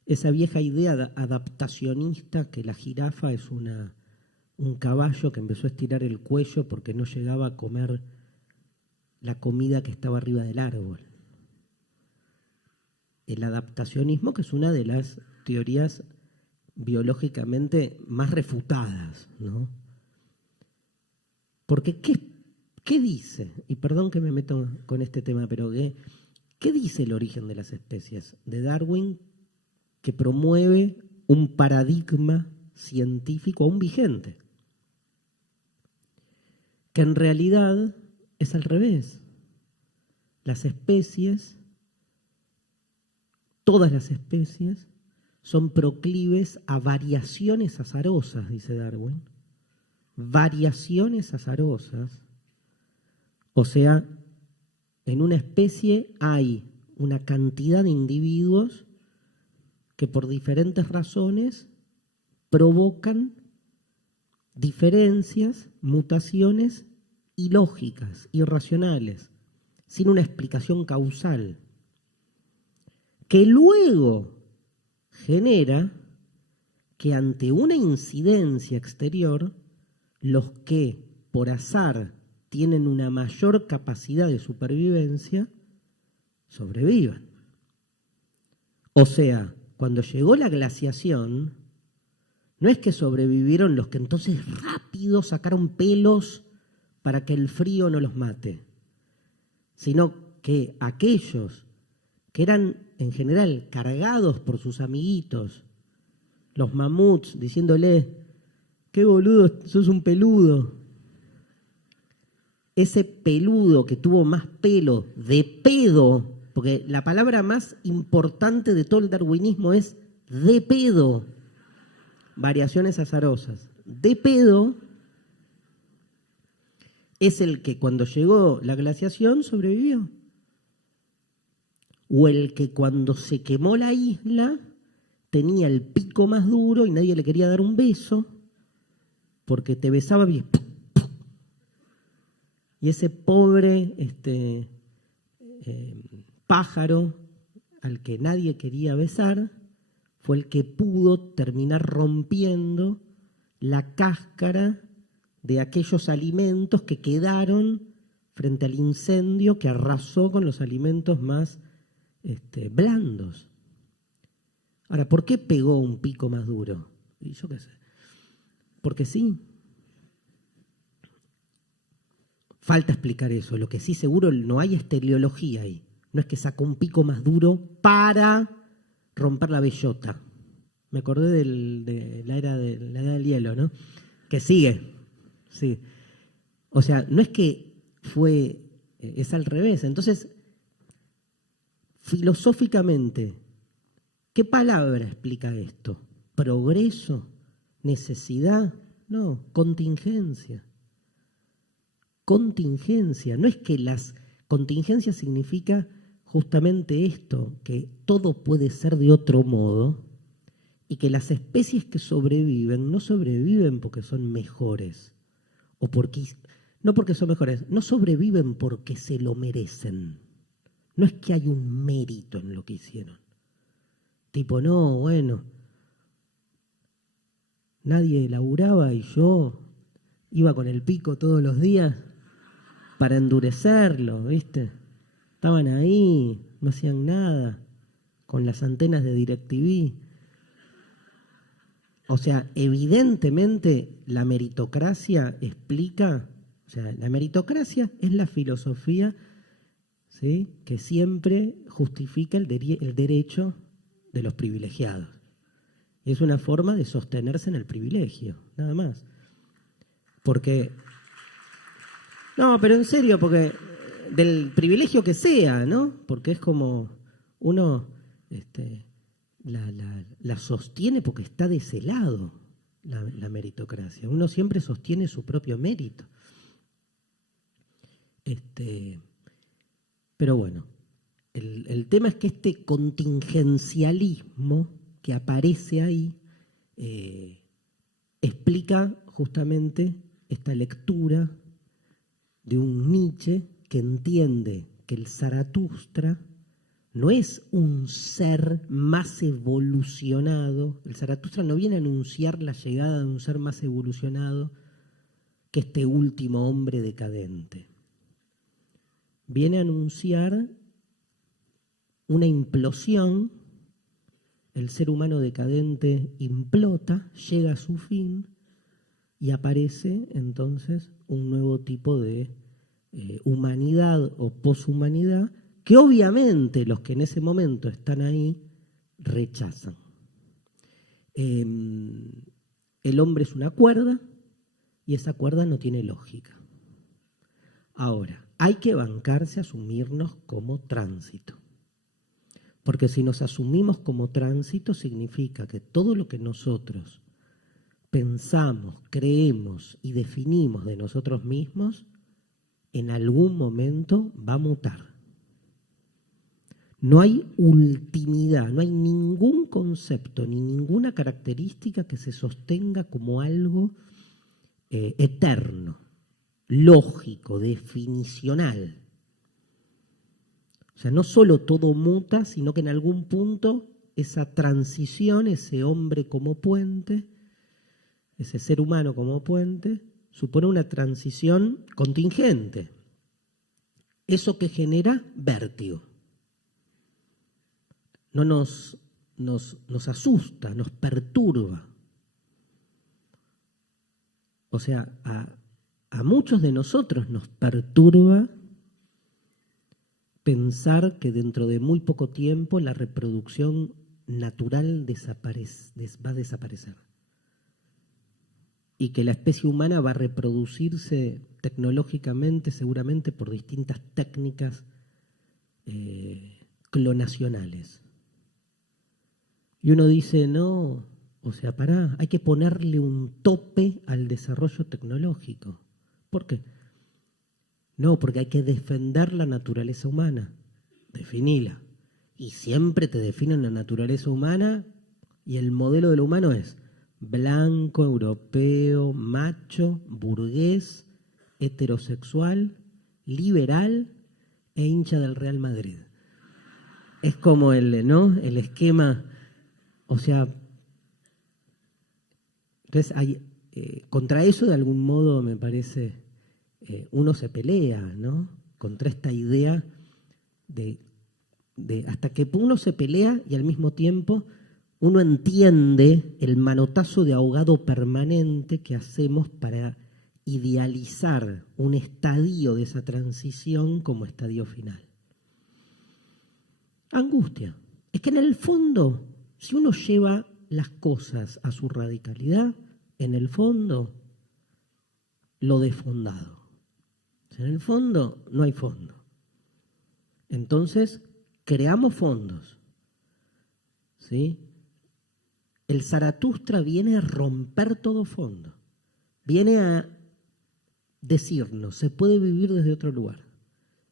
Esa vieja idea adaptacionista que la jirafa es un caballo que empezó a estirar el cuello porque no llegaba a comer la comida que estaba arriba del árbol. El adaptacionismo, que es una de las teorías biológicamente más refutadas, ¿no? Porque ¿qué dice? Y perdón que me meto con este tema, pero ¿qué dice el origen de las especies? De Darwin, que promueve un paradigma científico aún vigente, que en realidad es al revés. Las especies, todas las especies, son proclives a variaciones azarosas, dice Darwin. Variaciones azarosas. O sea, en una especie hay una cantidad de individuos que por diferentes razones provocan diferencias, mutaciones ilógicas, irracionales, sin una explicación causal, que luego genera que ante una incidencia exterior, los que por azar tienen una mayor capacidad de supervivencia, sobrevivan. O sea, cuando llegó la glaciación, no es que sobrevivieron los que entonces rápido sacaron pelos para que el frío no los mate, sino que aquellos que eran en general cargados por sus amiguitos, los mamuts, diciéndole, qué boludo, sos un peludo. Ese peludo que tuvo más pelo de pedo, porque la palabra más importante de todo el darwinismo es de pedo, variaciones azarosas. De pedo es el que cuando llegó la glaciación sobrevivió. O el que cuando se quemó la isla tenía el pico más duro y nadie le quería dar un beso porque te besaba bien. Y ese pobre pájaro al que nadie quería besar fue el que pudo terminar rompiendo la cáscara de aquellos alimentos que quedaron frente al incendio que arrasó con los alimentos más blandos. Ahora, ¿por qué pegó un pico más duro? Y yo qué sé. Porque sí. Falta explicar eso. Lo que sí seguro no hay es teleología ahí. No es que sacó un pico más duro para romper la bellota. Me acordé de la era del hielo, ¿no? Que sigue. Sí. O sea, no es que fue, es al revés. Entonces, filosóficamente, ¿qué palabra explica esto? ¿Progreso? ¿Necesidad? No, contingencia. Contingencia. No es que las contingencias significa justamente esto, que todo puede ser de otro modo y que las especies que sobreviven no sobreviven porque son mejores o porque, no porque son mejores, no sobreviven porque se lo merecen. No es que hay un mérito en lo que hicieron. Tipo, no, bueno, nadie laburaba y yo iba con el pico todos los días para endurecerlo, ¿viste? Estaban ahí, no hacían nada, con las antenas de DirecTV. O sea, evidentemente la meritocracia explica, o sea, la meritocracia es la filosofía, ¿sí?, que siempre justifica el derecho de los privilegiados. Es una forma de sostenerse en el privilegio, nada más. Porque, no, pero en serio, porque del privilegio que sea, ¿no? Porque es como uno la sostiene porque está de ese lado, la meritocracia. Uno siempre sostiene su propio mérito. Pero bueno, el tema es que este contingencialismo que aparece ahí explica justamente esta lectura de un Nietzsche que entiende que el Zaratustra no es un ser más evolucionado. El Zaratustra no viene a anunciar la llegada de un ser más evolucionado que este último hombre decadente. Viene a anunciar una implosión. El ser humano decadente implota, llega a su fin y aparece entonces un nuevo tipo de humanidad o poshumanidad que obviamente los que en ese momento están ahí rechazan. El hombre es una cuerda y esa cuerda no tiene lógica. Ahora, hay que bancarse a asumirnos como tránsito. Porque si nos asumimos como tránsito significa que todo lo que nosotros pensamos, creemos y definimos de nosotros mismos en algún momento va a mutar. No hay ultimidad, no hay ningún concepto ni ninguna característica que se sostenga como algo eterno, lógico, definicional. O sea, no solo todo muta, sino que en algún punto esa transición, ese hombre como puente, ese ser humano como puente, supone una transición contingente. Eso que genera vértigo. No nos asusta, nos perturba. O sea, a a muchos de nosotros nos perturba pensar que dentro de muy poco tiempo la reproducción natural va a desaparecer y que la especie humana va a reproducirse tecnológicamente seguramente por distintas técnicas clonacionales. Y uno dice, no, o sea, pará, hay que ponerle un tope al desarrollo tecnológico. ¿Por qué? No, porque hay que defender la naturaleza humana. Definila. Y siempre te definen la naturaleza humana y el modelo del humano es blanco, europeo, macho, burgués, heterosexual, liberal e hincha del Real Madrid. Es como ¿no? El esquema, o sea, entonces contra eso de algún modo me parece uno se pelea, ¿no? Contra esta idea de hasta que uno se pelea y al mismo tiempo uno entiende el manotazo de ahogado permanente que hacemos para idealizar un estadio de esa transición como estadio final. Angustia. Es que en el fondo, si uno lleva las cosas a su radicalidad, en el fondo, lo desfondado. En el fondo, no hay fondo. Entonces, creamos fondos. ¿Sí? El Zaratustra viene a romper todo fondo. Viene a decirnos, se puede vivir desde otro lugar.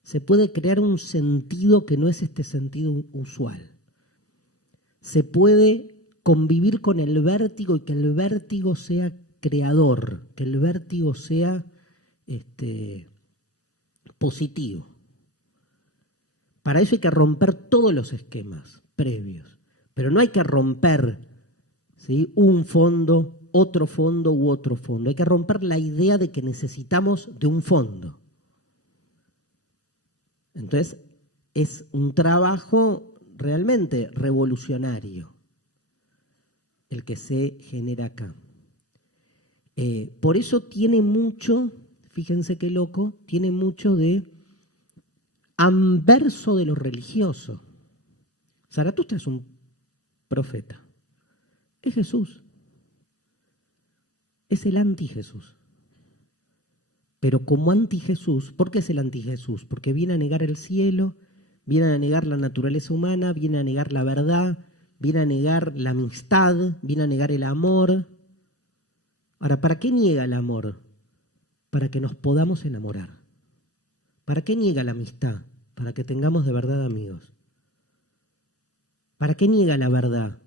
Se puede crear un sentido que no es este sentido usual. Se puede convivir con el vértigo y que el vértigo sea creador, que el vértigo sea positivo. Para eso hay que romper todos los esquemas previos, pero no hay que romper, ¿sí?, un fondo, otro fondo u otro fondo. Hay que romper la idea de que necesitamos de un fondo. Entonces, es un trabajo realmente revolucionario el que se genera acá. Por eso tiene mucho, fíjense qué loco, tiene mucho de anverso de lo religioso. Zaratustra es un profeta, es Jesús, es el anti-Jesús. Pero como anti-Jesús, ¿por qué es el anti-Jesús? Porque viene a negar el cielo, viene a negar la naturaleza humana, viene a negar la verdad, viene a negar la amistad, viene a negar el amor. Ahora, ¿para qué niega el amor? Para que nos podamos enamorar. ¿Para qué niega la amistad? Para que tengamos de verdad amigos. ¿Para qué niega la verdad?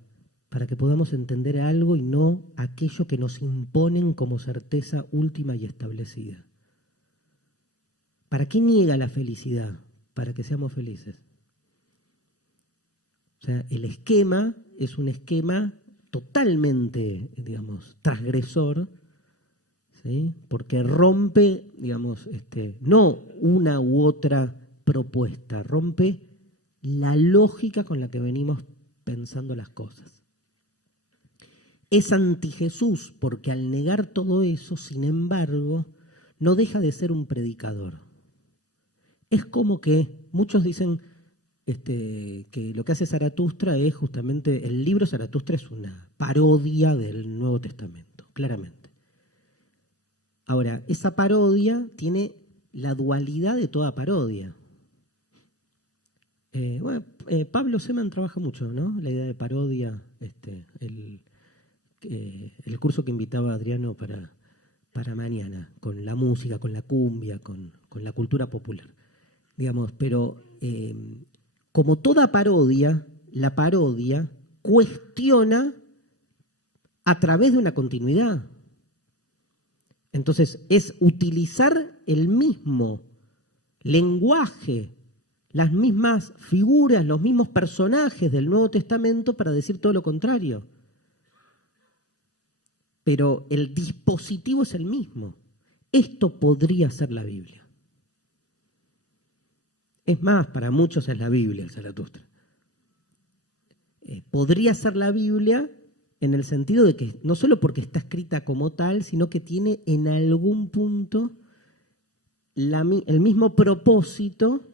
Para que podamos entender algo y no aquello que nos imponen como certeza última y establecida. ¿Para qué niega la felicidad? Para que seamos felices. O sea, el esquema es un esquema totalmente, digamos, transgresor, ¿sí? Porque rompe, digamos, no una u otra propuesta, rompe la lógica con la que venimos pensando las cosas. Es anti-Jesús porque al negar todo eso, sin embargo, no deja de ser un predicador. Es como que muchos dicen que lo que hace Zaratustra es justamente, el libro Zaratustra es una parodia del Nuevo Testamento, claramente. Ahora, esa parodia tiene la dualidad de toda parodia. Pablo Seman trabaja mucho, ¿no? La idea de parodia, el curso que invitaba a Adriano para mañana, con la música, con la cumbia, con la cultura popular. Digamos, pero como toda parodia, la parodia cuestiona a través de una continuidad. Entonces, es utilizar el mismo lenguaje, las mismas figuras, los mismos personajes del Nuevo Testamento para decir todo lo contrario. Pero el dispositivo es el mismo. Esto podría ser la Biblia. Es más, para muchos es la Biblia, el Zaratustra. Podría ser la Biblia en el sentido de que no solo porque está escrita como tal, sino que tiene en algún punto el mismo propósito,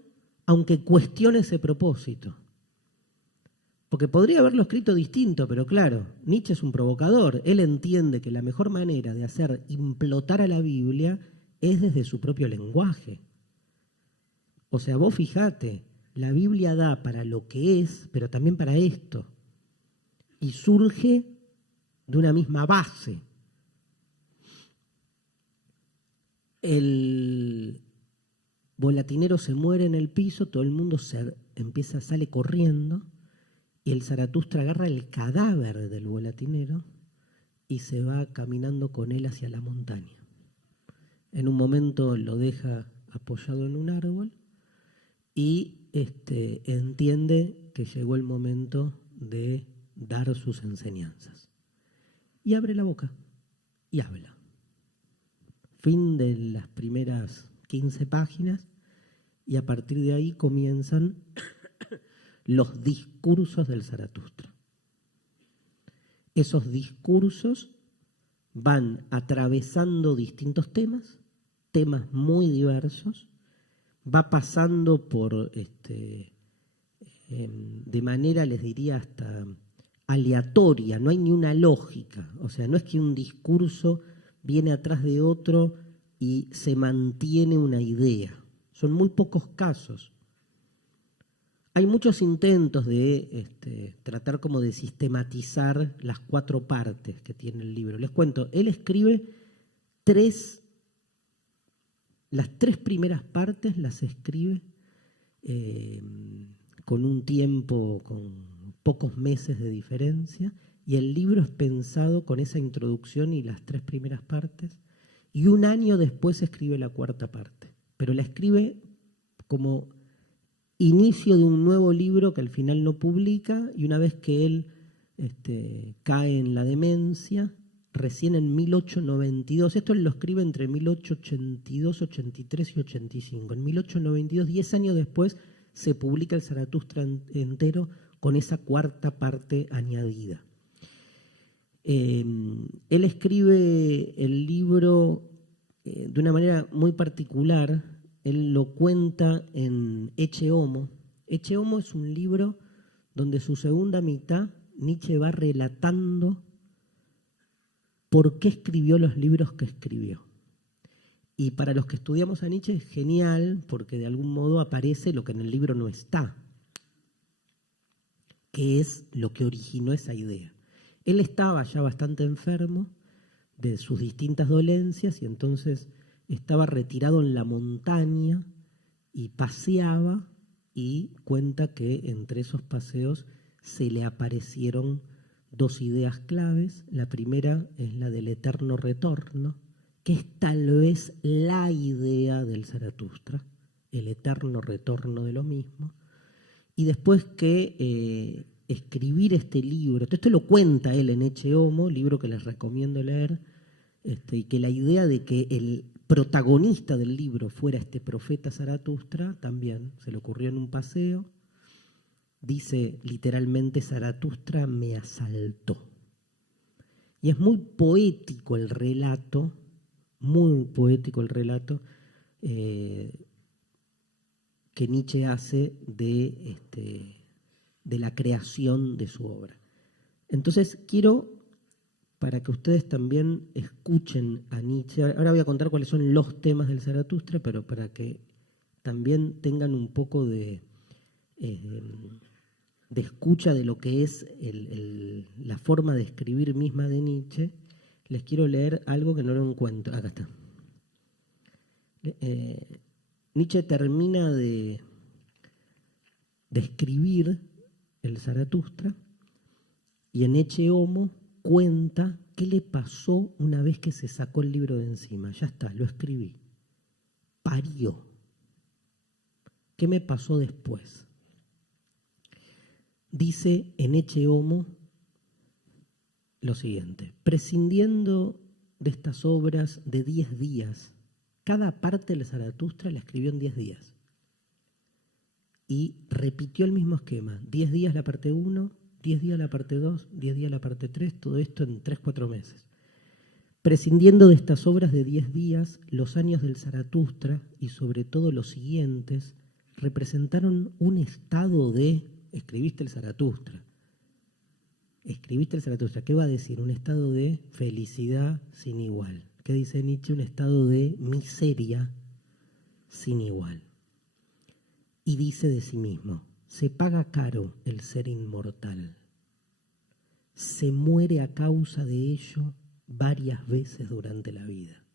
aunque cuestione ese propósito. Porque podría haberlo escrito distinto, pero claro, Nietzsche es un provocador. Él entiende que la mejor manera de hacer implotar a la Biblia es desde su propio lenguaje. O sea, vos fijate, la Biblia da para lo que es, pero también para esto. Y surge de una misma base. El volatinero se muere en el piso, todo el mundo sale corriendo, y el Zaratustra agarra el cadáver del volatinero y se va caminando con él hacia la montaña. En un momento lo deja apoyado en un árbol y entiende que llegó el momento de dar sus enseñanzas. Y abre la boca y habla. Fin de las primeras 15 páginas, y a partir de ahí comienzan los discursos del Zaratustra. Esos discursos van atravesando distintos temas muy diversos, va pasando por, de manera, les diría, hasta aleatoria, no hay ni una lógica. O sea, no es que un discurso viene atrás de otro y se mantiene una idea. Son muy pocos casos. Hay muchos intentos de tratar como de sistematizar las 4 partes que tiene el libro. Les cuento, él escribe las 3 primeras partes las escribe con un tiempo, con pocos meses de diferencia, y el libro es pensado con esa introducción y las 3 primeras partes, y un año después escribe la 4ª parte, pero la escribe como inicio de un nuevo libro que al final no publica, y una vez que él cae en la demencia, recién en 1892, esto él lo escribe entre 1882, 83 y 85, en 1892, 10 años después, se publica el Zaratustra entero con esa 4ª parte añadida. Él escribe el libro de una manera muy particular. Él lo cuenta en Ecce Homo. Ecce Homo es un libro donde su segunda mitad Nietzsche va relatando por qué escribió los libros que escribió. Y para los que estudiamos a Nietzsche es genial, porque de algún modo aparece lo que en el libro no está, que es lo que originó esa idea. Él estaba ya bastante enfermo de sus distintas dolencias, y entonces estaba retirado en la montaña y paseaba, y cuenta que entre esos paseos se le aparecieron 2 ideas claves. La primera es la del eterno retorno, que es tal vez la idea del Zaratustra, el eterno retorno de lo mismo. Y después que escribir este libro, esto lo cuenta él en Ecce Homo, libro que les recomiendo leer, y que la idea de que el protagonista del libro fuera este profeta Zaratustra también se le ocurrió en un paseo. Dice literalmente: Zaratustra me asaltó. Y es muy poético el relato, que Nietzsche hace de la creación de su obra. Entonces quiero, para que ustedes también escuchen a Nietzsche, ahora voy a contar cuáles son los temas del Zaratustra, pero para que también tengan un poco de escucha de lo que es la forma de escribir misma de Nietzsche, les quiero leer algo que no lo encuentro. Acá está. Nietzsche termina de escribir el Zaratustra, y en Ecce Homo cuenta qué le pasó una vez que se sacó el libro de encima. Ya está, lo escribí. Parió. ¿Qué me pasó después? Dice en Ecce Homo lo siguiente: prescindiendo de estas obras de 10 días, cada parte del Zaratustra la escribió en 10 días. Y repitió el mismo esquema: 10 días la parte 1, 10 días la parte 2, 10 días la parte 3, todo esto en 3-4 meses. Prescindiendo de estas obras de 10 días, los años del Zaratustra, y sobre todo los siguientes, representaron un estado de... Escribiste el Zaratustra. Escribiste el Zaratustra. ¿Qué va a decir? Un estado de felicidad sin igual. ¿Qué dice Nietzsche? Un estado de miseria sin igual. Y dice de sí mismo, se paga caro el ser inmortal. Se muere a causa de ello varias veces durante la vida.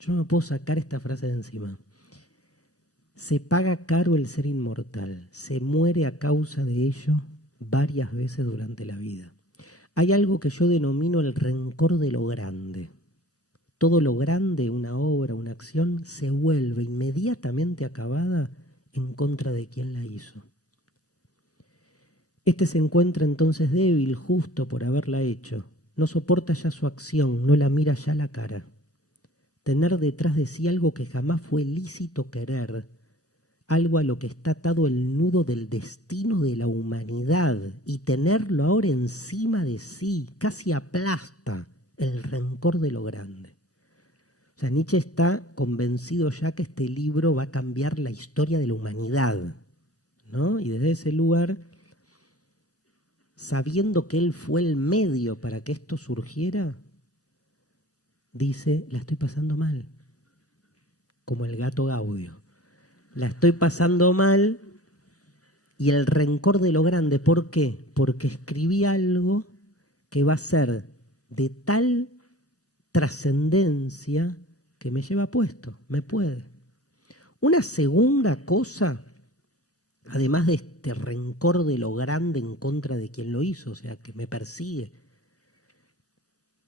Yo no me puedo sacar esta frase de encima. Se paga caro el ser inmortal, se muere a causa de ello varias veces durante la vida. Hay algo que yo denomino el rencor de lo grande. Todo lo grande, una obra, una acción, se vuelve inmediatamente acabada en contra de quien la hizo. Este se encuentra entonces débil justo por haberla hecho. No soporta ya su acción, no la mira ya la cara. Tener detrás de sí algo que jamás fue lícito querer, algo a lo que está atado el nudo del destino de la humanidad, y tenerlo ahora encima de sí, casi aplasta el rencor de lo grande. O sea, Nietzsche está convencido ya que este libro va a cambiar la historia de la humanidad, ¿no? Y desde ese lugar, sabiendo que él fue el medio para que esto surgiera, dice, la estoy pasando mal, como el gato Gaudio. La estoy pasando mal, y el rencor de lo grande, ¿por qué? Porque escribí algo que va a ser de tal trascendencia que me lleva puesto, me puede. Una segunda cosa, además de este rencor de lo grande en contra de quien lo hizo, o sea, que me persigue,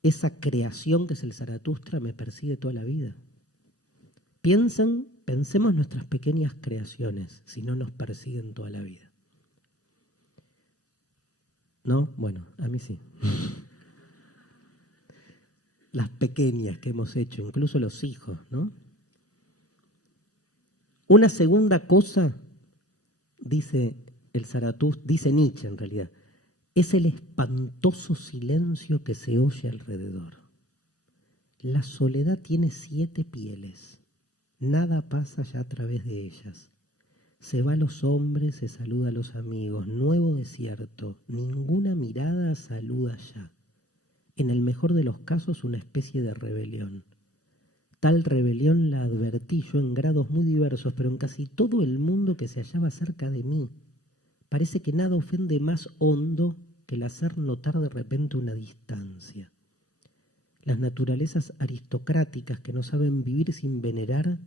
esa creación que es el Zaratustra me persigue toda la vida. Pensemos nuestras pequeñas creaciones, si no nos persiguen toda la vida. ¿No? Bueno, a mí sí. Las pequeñas que hemos hecho, incluso los hijos, ¿no? Una segunda cosa, dice el Zaratustra, dice Nietzsche en realidad, es el espantoso silencio que se oye alrededor. La soledad tiene 7 pieles. Nada pasa ya a través de ellas. Se va a los hombres, se saluda a los amigos. Nuevo desierto. Ninguna mirada saluda ya. En el mejor de los casos, una especie de rebelión. Tal rebelión la advertí yo en grados muy diversos, pero en casi todo el mundo que se hallaba cerca de mí. Parece que nada ofende más hondo que el hacer notar de repente una distancia. Las naturalezas aristocráticas que no saben vivir sin venerar,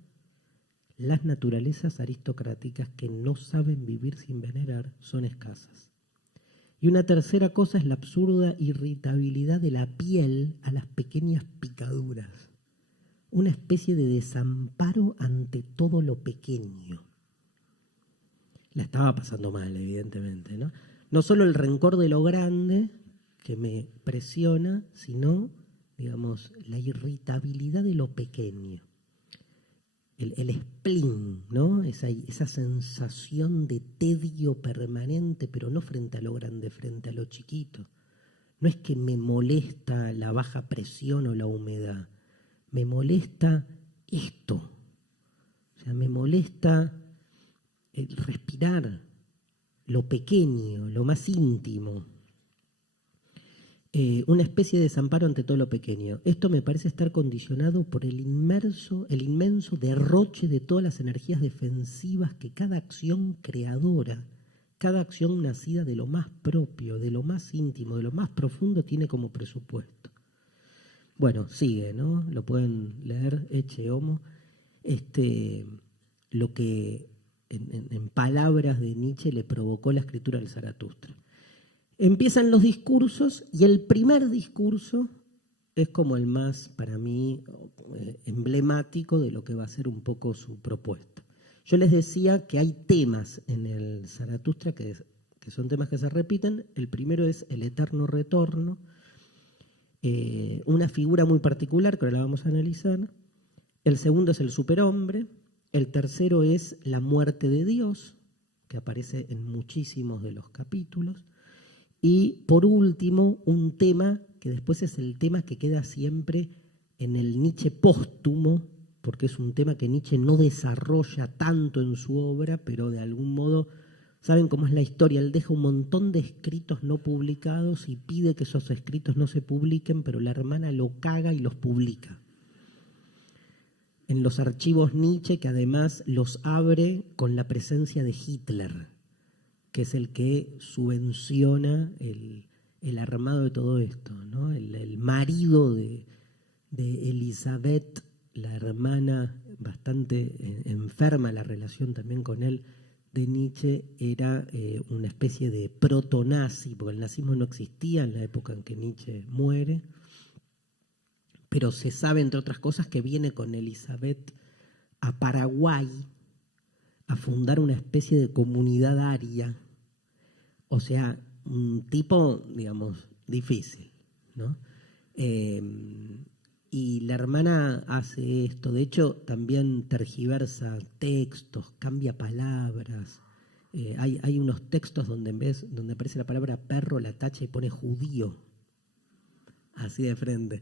las naturalezas aristocráticas que no saben vivir sin venerar son escasas. Y una tercera cosa es la absurda irritabilidad de la piel a las pequeñas picaduras. Una especie de desamparo ante todo lo pequeño. La estaba pasando mal, evidentemente, ¿no? No solo el rencor de lo grande que me presiona, sino, digamos, la irritabilidad de lo pequeño. El spleen, ¿no? Esa sensación de tedio permanente, pero no frente a lo grande, frente a lo chiquito. No es que me molesta la baja presión o la humedad, me molesta esto. O sea, me molesta el respirar, lo pequeño, lo más íntimo. Una especie de desamparo ante todo lo pequeño. Esto me parece estar condicionado por el inmenso derroche de todas las energías defensivas que cada acción creadora, cada acción nacida de lo más propio, de lo más íntimo, de lo más profundo, tiene como presupuesto. Bueno, sigue, ¿no? Lo pueden leer, Ecce Homo. Lo que en palabras de Nietzsche le provocó la escritura del Zaratustra. Empiezan los discursos, y el primer discurso es como el más, para mí, emblemático de lo que va a ser un poco su propuesta. Yo les decía que hay temas en el Zaratustra que son temas que se repiten. El primero es el eterno retorno, una figura muy particular que ahora la vamos a analizar. El segundo es el superhombre. El tercero es la muerte de Dios, que aparece en muchísimos de los capítulos. Y por último, un tema que después es el tema que queda siempre en el Nietzsche póstumo, porque es un tema que Nietzsche no desarrolla tanto en su obra, pero de algún modo, ¿saben cómo es la historia? Él deja un montón de escritos no publicados y pide que esos escritos no se publiquen, pero la hermana lo caga y los publica. En los archivos Nietzsche, que además los abre con la presencia de Hitler, que es el que subvenciona el armado de todo esto, ¿no? El marido de Elizabeth, la hermana bastante enferma, la relación también con él de Nietzsche, era una especie de proto-nazi, porque el nazismo no existía en la época en que Nietzsche muere, pero se sabe, entre otras cosas, que viene con Elizabeth a Paraguay a fundar una especie de comunidad aria, o sea, un tipo, digamos, difícil, ¿no? Y la hermana hace esto, de hecho también tergiversa textos, cambia palabras. Hay unos textos donde donde aparece la palabra perro, la tacha y pone judío, así de frente.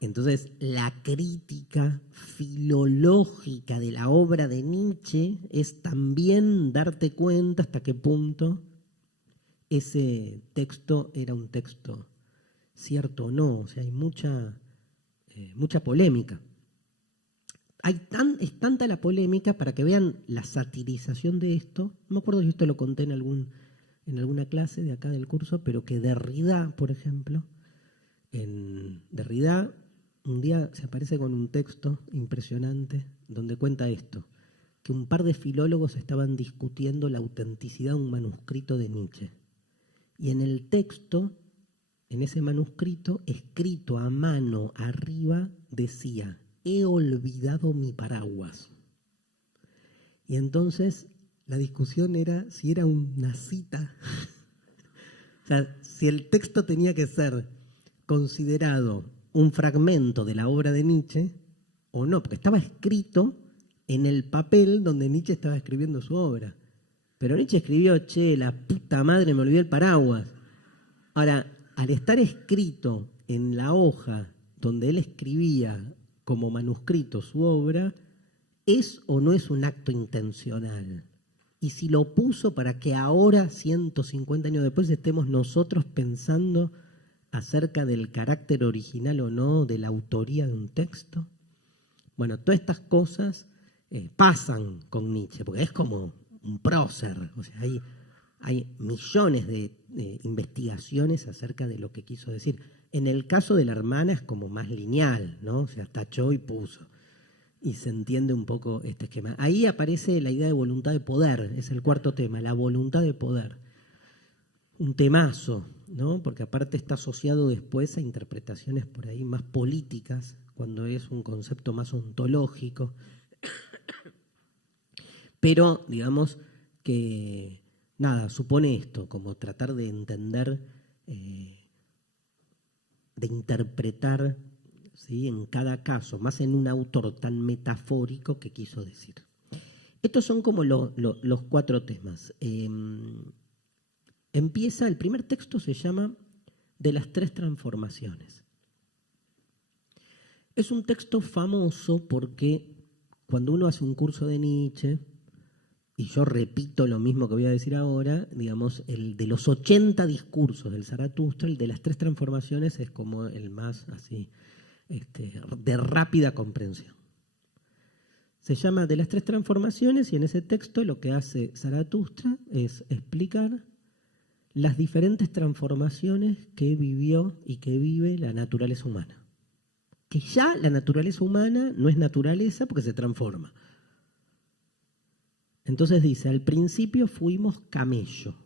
Entonces, la crítica filológica de la obra de Nietzsche es también darte cuenta hasta qué punto ese texto era un texto cierto o no. O sea, hay mucha polémica. Es tanta la polémica, para que vean la satirización de esto. No me acuerdo si esto lo conté en alguna clase de acá del curso, pero que Derrida, por ejemplo, en Derrida un día se aparece con un texto impresionante donde cuenta esto, que un par de filólogos estaban discutiendo la autenticidad de un manuscrito de Nietzsche. Y en el texto, en ese manuscrito, escrito a mano arriba, decía: he olvidado mi paraguas. Y entonces la discusión era si era una cita. O sea, si el texto tenía que ser considerado un fragmento de la obra de Nietzsche o no, porque estaba escrito en el papel donde Nietzsche estaba escribiendo su obra. Pero Nietzsche escribió: che, la puta madre, me olvidé el paraguas. Ahora, al estar escrito en la hoja donde él escribía como manuscrito su obra, ¿es o no es un acto intencional? Y si lo puso para que ahora, 150 años después, estemos nosotros pensando acerca del carácter original o no de la autoría de un texto. Bueno, todas estas cosas pasan con Nietzsche, porque es como un prócer. O sea, hay millones de investigaciones acerca de lo que quiso decir. En el caso de la hermana es como más lineal, ¿no? O sea, tachó y puso. Y se entiende un poco este esquema. Ahí aparece la idea de voluntad de poder, es el cuarto tema, la voluntad de poder. Un temazo, ¿no? Porque aparte está asociado después a interpretaciones por ahí más políticas, cuando es un concepto más ontológico. Pero, digamos que, nada, supone esto, como tratar de entender, de interpretar, ¿sí?, en cada caso, más en un autor tan metafórico, que quiso decir. Estos son como los cuatro temas. Empieza, el primer texto se llama De las tres transformaciones. Es un texto famoso porque cuando uno hace un curso de Nietzsche, y yo repito lo mismo que voy a decir ahora, digamos, el de los 80 discursos del Zaratustra, el de las tres transformaciones es como el más así, de rápida comprensión. Se llama De las tres transformaciones, y en ese texto lo que hace Zaratustra es explicar las diferentes transformaciones que vivió y que vive la naturaleza humana. Que ya la naturaleza humana no es naturaleza porque se transforma. Entonces dice: al principio fuimos camello.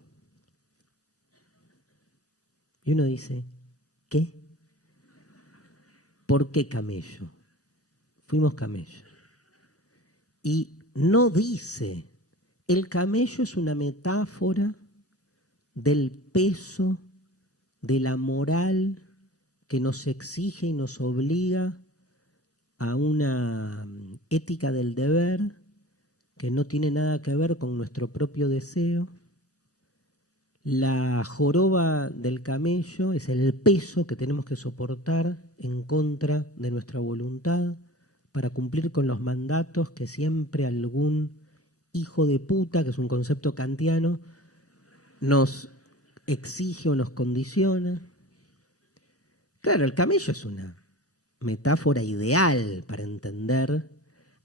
Y uno dice: ¿qué? ¿Por qué camello? Fuimos camello. Y no dice: el camello es una metáfora del peso de la moral que nos exige y nos obliga a una ética del deber que no tiene nada que ver con nuestro propio deseo. La joroba del camello es el peso que tenemos que soportar en contra de nuestra voluntad para cumplir con los mandatos que siempre algún hijo de puta, que es un concepto kantiano, nos exige o nos condiciona. Claro, el camello es una metáfora ideal para entender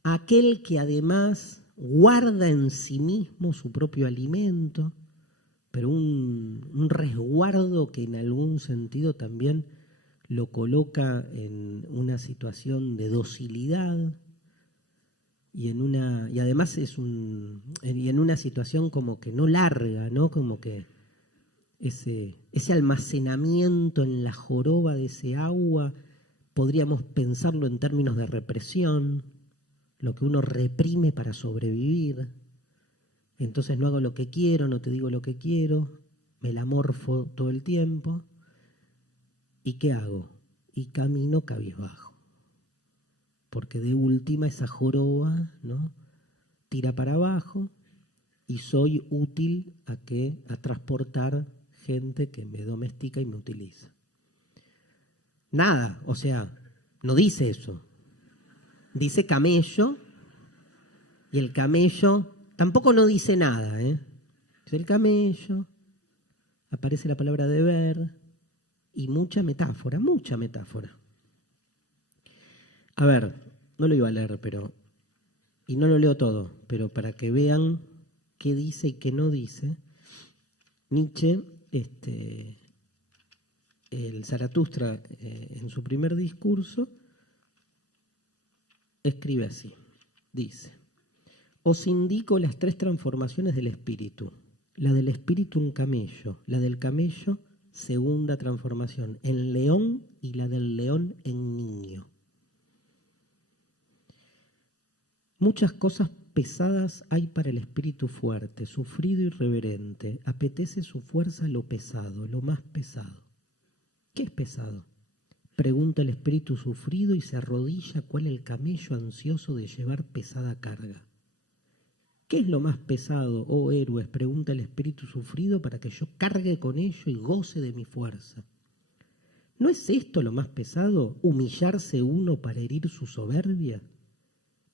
a aquel que además guarda en sí mismo su propio alimento, pero un resguardo que en algún sentido también lo coloca en una situación de docilidad y además y en una situación como que no larga, ¿no? Como que ese almacenamiento en la joroba de ese agua, podríamos pensarlo en términos de represión, lo que uno reprime para sobrevivir. Entonces no hago lo que quiero, no te digo lo que quiero, me la morfo todo el tiempo. ¿Y qué hago? Y camino cabizbajo. Porque de última esa joroba, ¿no?, tira para abajo y soy útil a transportar gente que me domestica y me utiliza. Nada, o sea, no dice eso. Dice camello y el camello tampoco no dice nada, ¿eh? Es el camello, aparece la palabra deber y mucha metáfora, mucha metáfora. A ver, no lo iba a leer, y no lo leo todo, pero para que vean qué dice y qué no dice, Nietzsche, el Zaratustra, en su primer discurso, escribe así, dice: os indico las 3 transformaciones del espíritu. La del espíritu en camello, la del camello, segunda transformación, en león, y la del león en niño. Muchas cosas pesadas hay para el espíritu fuerte, sufrido y reverente. Apetece su fuerza lo pesado, lo más pesado. ¿Qué es pesado? Pregunta el espíritu sufrido y se arrodilla cual el camello ansioso de llevar pesada carga. ¿Qué es lo más pesado, oh héroes?, pregunta el espíritu sufrido para que yo cargue con ello y goce de mi fuerza. ¿No es esto lo más pesado, humillarse uno para herir su soberbia?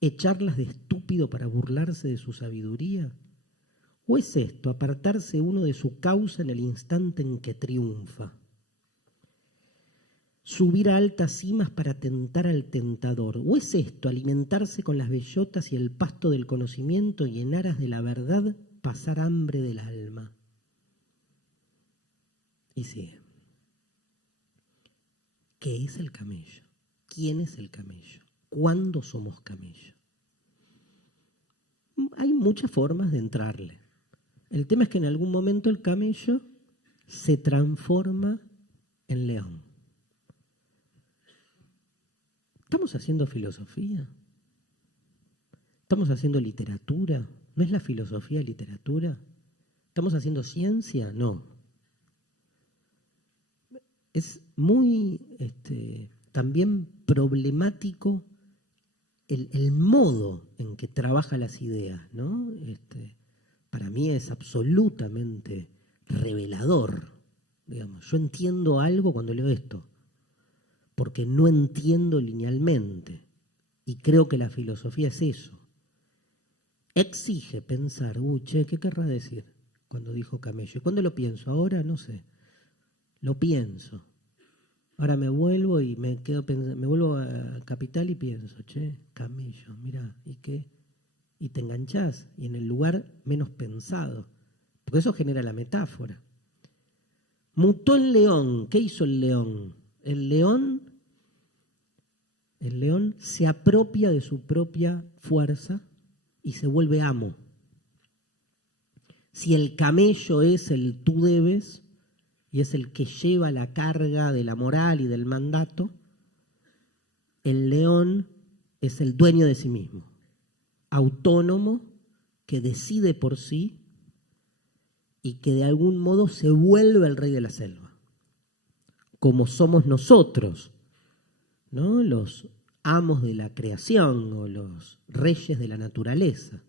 ¿Echarlas de estúpido para burlarse de su sabiduría? ¿O es esto apartarse uno de su causa en el instante en que triunfa? ¿Subir a altas cimas para tentar al tentador? ¿O es esto alimentarse con las bellotas y el pasto del conocimiento y en aras de la verdad pasar hambre del alma? Y sigue. ¿Qué es el camello? ¿Quién es el camello? ¿Cuándo somos camello? Hay muchas formas de entrarle. El tema es que en algún momento el camello se transforma en león. ¿Estamos haciendo filosofía? ¿Estamos haciendo literatura? ¿No es la filosofía literatura? ¿Estamos haciendo ciencia? No. Es muy también problemático el modo en que trabaja las ideas, ¿no? Para mí es absolutamente revelador. Digamos, yo entiendo algo cuando leo esto, porque no entiendo linealmente. Y creo que la filosofía es eso. Exige pensar, che, ¿qué querrá decir cuando dijo camello? ¿Y cuándo lo pienso? Ahora no sé. Lo pienso. Ahora me vuelvo y me vuelvo a Capital y pienso, che, camello, mirá, ¿y qué? Y te enganchás, y en el lugar menos pensado. Porque eso genera la metáfora. Mutó el león. ¿Qué hizo el león? El león se apropia de su propia fuerza y se vuelve amo. Si el camello es el tú debes y es el que lleva la carga de la moral y del mandato, el león es el dueño de sí mismo, autónomo, que decide por sí y que de algún modo se vuelve el rey de la selva, como somos nosotros, ¿no? Los amos de la creación o los reyes de la naturaleza.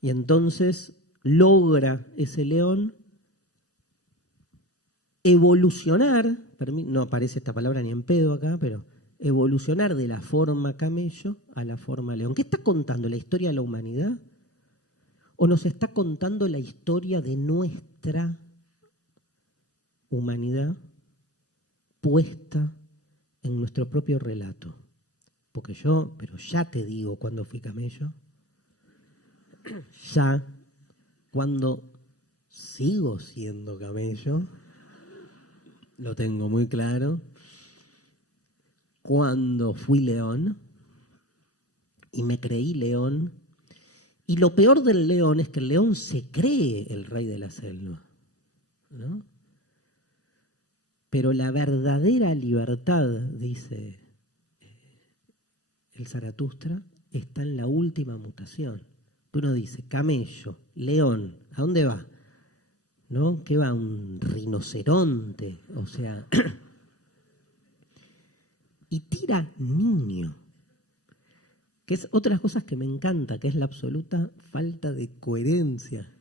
Y entonces logra ese león evolucionar, no aparece esta palabra ni en pedo acá, pero evolucionar de la forma camello a la forma león. ¿Qué está contando? ¿La historia de la humanidad? ¿O nos está contando la historia de nuestra humanidad puesta en nuestro propio relato? Porque pero ya te digo cuando fui camello, ya cuando sigo siendo camello, lo tengo muy claro, cuando fui león y me creí león. Y lo peor del león es que el león se cree el rey de la selva, ¿no? Pero la verdadera libertad, dice el Zaratustra, está en la última mutación. Uno dice, camello, león, ¿a dónde va? ¿No? ¿Qué va? Un rinoceronte, o sea... y tira niño, que es otras cosas que me encanta, que es la absoluta falta de coherencia.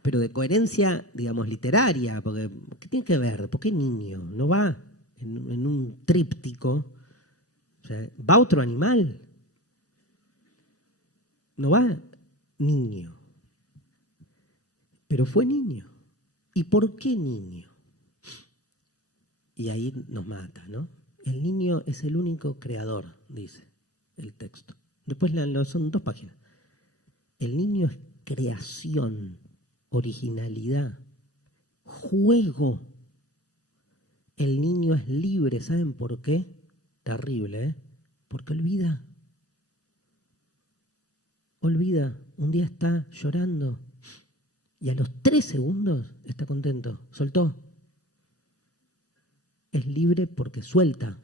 Pero de coherencia, digamos, literaria, porque ¿qué tiene que ver? ¿Por qué niño? No va en un tríptico, o sea, va otro animal, no va niño, pero fue niño. ¿Y por qué niño? Y ahí nos mata, ¿no? El niño es el único creador, dice el texto. Después son 2 páginas. El niño es creación, originalidad, juego. El niño es libre, ¿saben por qué? Terrible, ¿eh? Porque olvida. Olvida. Un día está llorando y a los 3 segundos está contento. Soltó. Es libre porque suelta.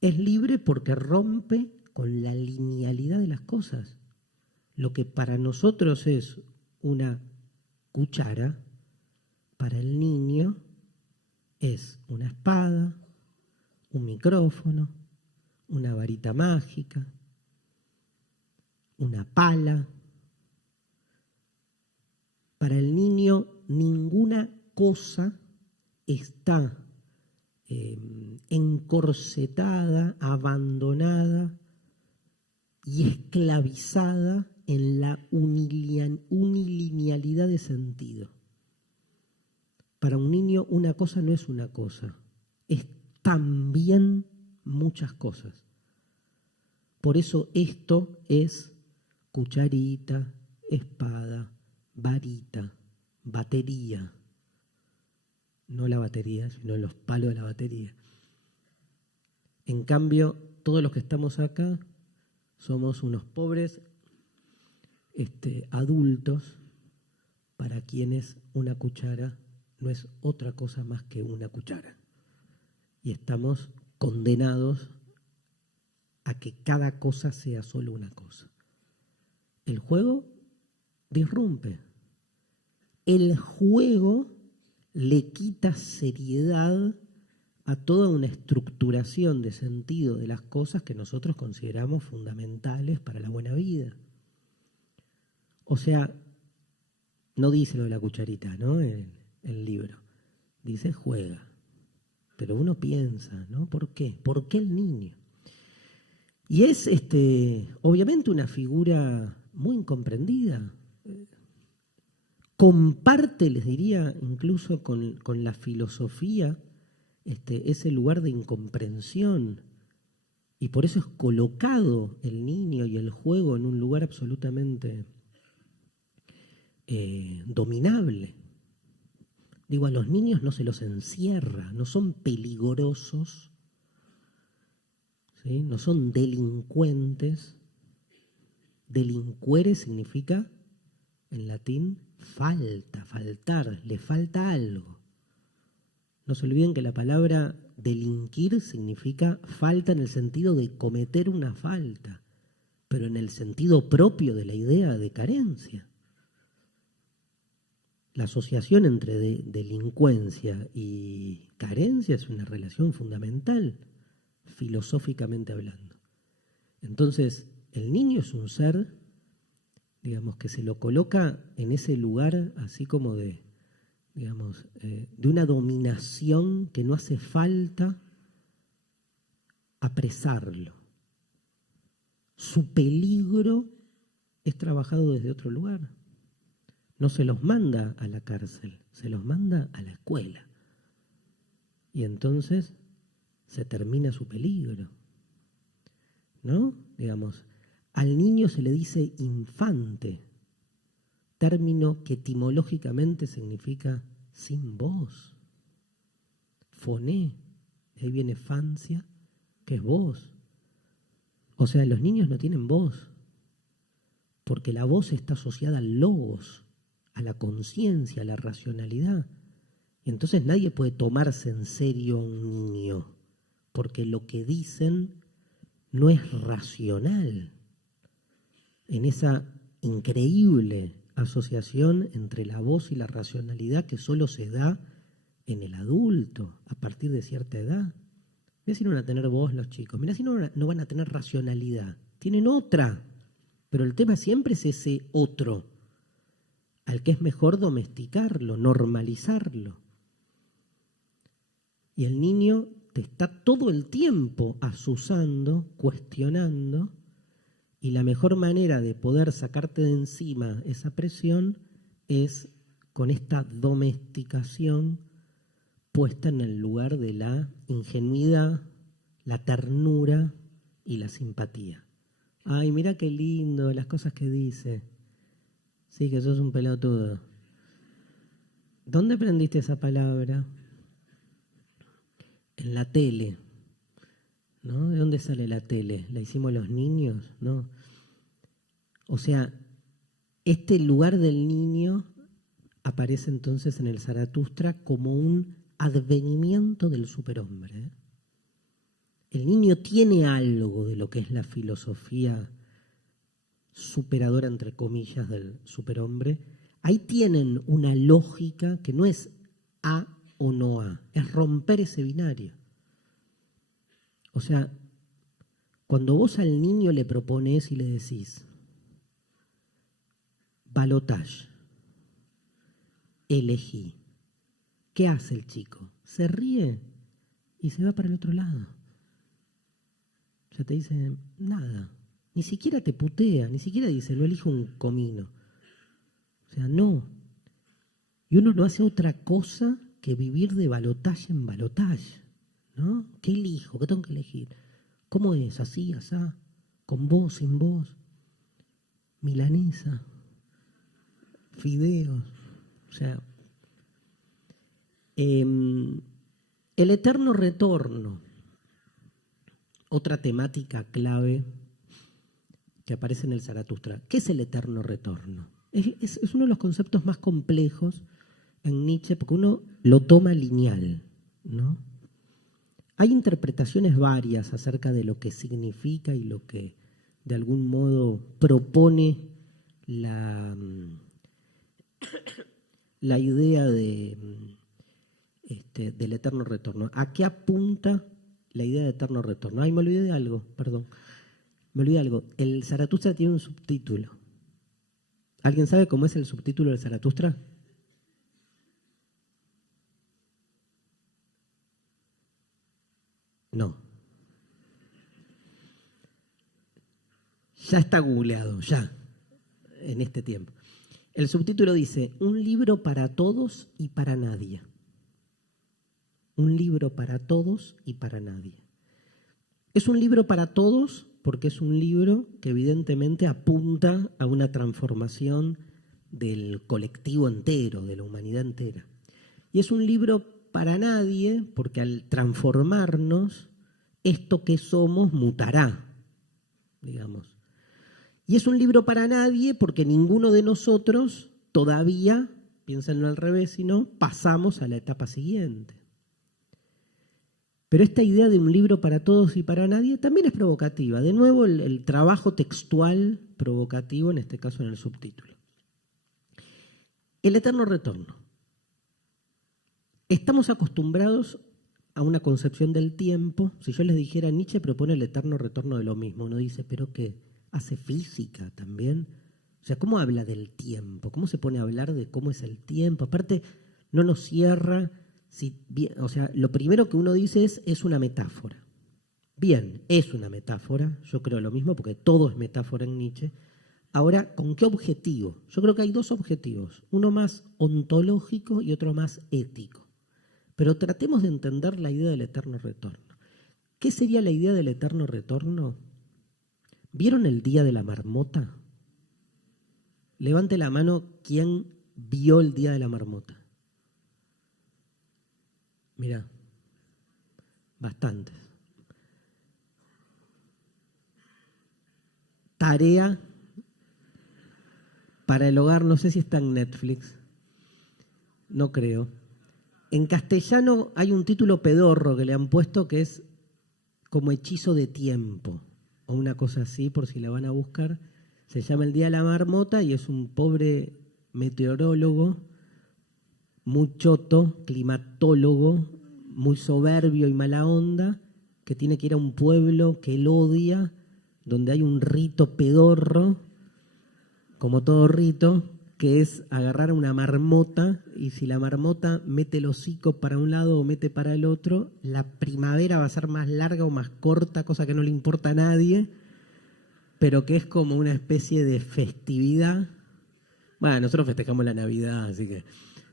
Es libre porque rompe con la linealidad de las cosas. Lo que para nosotros es una cuchara, para el niño es una espada, un micrófono, una varita mágica, una pala. Para el niño ninguna cosa está encorsetada, abandonada y esclavizada en la unilinealidad de sentido. Para un niño una cosa no es una cosa, es también muchas cosas. Por eso esto es cucharita, espada, varita, batería. No la batería, sino los palos de la batería. En cambio, todos los que estamos acá somos unos pobres adultos para quienes una cuchara no es otra cosa más que una cuchara. Y estamos condenados a que cada cosa sea solo una cosa. El juego disrumpe. El juego le quita seriedad a toda una estructuración de sentido de las cosas que nosotros consideramos fundamentales para la buena vida. O sea, no dice lo de la cucharita, ¿no? El libro. Dice juega. Pero uno piensa, ¿no? ¿Por qué? ¿Por qué el niño? Y es obviamente una figura muy incomprendida. Comparte, les diría, incluso con la filosofía, ese lugar de incomprensión. Y por eso es colocado el niño y el juego en un lugar absolutamente dominable. Digo, a los niños no se los encierra, no son peligrosos, ¿sí? No son delincuentes. Delinquere significa, en latín, faltar, le falta algo. No se olviden que la palabra delinquir significa falta en el sentido de cometer una falta, pero en el sentido propio de la idea de carencia. La asociación entre delincuencia y carencia es una relación fundamental, filosóficamente hablando. Entonces, el niño es un ser digamos, que se lo coloca en ese lugar así como de, digamos, de una dominación que no hace falta apresarlo. Su peligro es trabajado desde otro lugar. No se los manda a la cárcel, se los manda a la escuela. Y entonces se termina su peligro, ¿no? Digamos, al niño se le dice infante, término que etimológicamente significa sin voz. Foné, de ahí viene fancia, que es voz. O sea, los niños no tienen voz, porque la voz está asociada al logos, a la conciencia, a la racionalidad. Y entonces nadie puede tomarse en serio a un niño, porque lo que dicen no es racional. En esa increíble asociación entre la voz y la racionalidad que solo se da en el adulto a partir de cierta edad. Mirá si no van a tener voz los chicos, mirá si no van a tener racionalidad. Tienen otra, pero el tema siempre es ese otro, al que es mejor domesticarlo, normalizarlo. Y el niño te está todo el tiempo asusando, cuestionando, y la mejor manera de poder sacarte de encima esa presión es con esta domesticación puesta en el lugar de la ingenuidad, la ternura y la simpatía. Ay, mira qué lindo las cosas que dice. Sí, que sos un pelotudo. ¿Dónde aprendiste esa palabra? En la tele, ¿no? ¿De dónde sale la tele? ¿La hicimos los niños? No. O sea, este lugar del niño aparece entonces en el Zaratustra como un advenimiento del superhombre. El niño tiene algo de lo que es la filosofía superadora, entre comillas, del superhombre. Ahí tienen una lógica que no es A o no A, es romper ese binario. O sea, cuando vos al niño le propones y le decís balotage, elegí, ¿qué hace el chico? Se ríe y se va para el otro lado. Ya te dice nada, ni siquiera te putea, ni siquiera dice, lo elijo un comino. O sea, no. Y uno no hace otra cosa que vivir de balotaje en balotaje, ¿no? ¿Qué elijo? ¿Qué tengo que elegir? ¿Cómo es? ¿Así, asá? ¿Con vos, sin vos? ¿Milanesa? ¿Fideos? O sea, el eterno retorno, otra temática clave que aparece en el Zaratustra. ¿Qué es el eterno retorno? Es uno de los conceptos más complejos en Nietzsche porque uno lo toma lineal, ¿no? Hay interpretaciones varias acerca de lo que significa y lo que de algún modo propone la idea del eterno retorno. ¿A qué apunta la idea de eterno retorno? Ay, me olvidé de algo, perdón. Me olvidé de algo. El Zaratustra tiene un subtítulo. ¿Alguien sabe cómo es el subtítulo del Zaratustra? No. Ya está googleado, ya, en este tiempo. El subtítulo dice, un libro para todos y para nadie. Un libro para todos y para nadie. Es un libro para todos porque es un libro que evidentemente apunta a una transformación del colectivo entero, de la humanidad entera. Y es un libro para nadie porque al transformarnos, esto que somos mutará, digamos. Y es un libro para nadie porque ninguno de nosotros todavía, piénsenlo al revés, sino pasamos a la etapa siguiente. Pero esta idea de un libro para todos y para nadie también es provocativa. De nuevo, el trabajo textual provocativo, en este caso en el subtítulo. El eterno retorno. Estamos acostumbrados a una concepción del tiempo. Si yo les dijera, Nietzsche propone el eterno retorno de lo mismo, uno dice, ¿pero qué? ¿Hace física también? O sea, ¿cómo habla del tiempo? ¿Cómo se pone a hablar de cómo es el tiempo? Aparte, no nos cierra. O sea, lo primero que uno dice es una metáfora. Bien, es una metáfora, yo creo lo mismo, porque todo es metáfora en Nietzsche. Ahora, ¿con qué objetivo? Yo creo que hay dos objetivos, uno más ontológico y otro más ético. Pero tratemos de entender la idea del eterno retorno. ¿Qué sería la idea del eterno retorno? ¿Vieron el día de la marmota? Levante la mano quien vio el día de la marmota. Mirá, bastantes. Tarea para el hogar, no sé si está en Netflix, no creo. En castellano hay un título pedorro que le han puesto que es como Hechizo de tiempo, o una cosa así, por si la van a buscar. Se llama El Día de la Marmota y es un pobre meteorólogo, muy choto, climatólogo, muy soberbio y mala onda, que tiene que ir a un pueblo que él odia, donde hay un rito pedorro, como todo rito, que es agarrar a una marmota y si la marmota mete el hocico para un lado o mete para el otro, la primavera va a ser más larga o más corta, cosa que no le importa a nadie, pero que es como una especie de festividad. Bueno, nosotros festejamos la Navidad, así que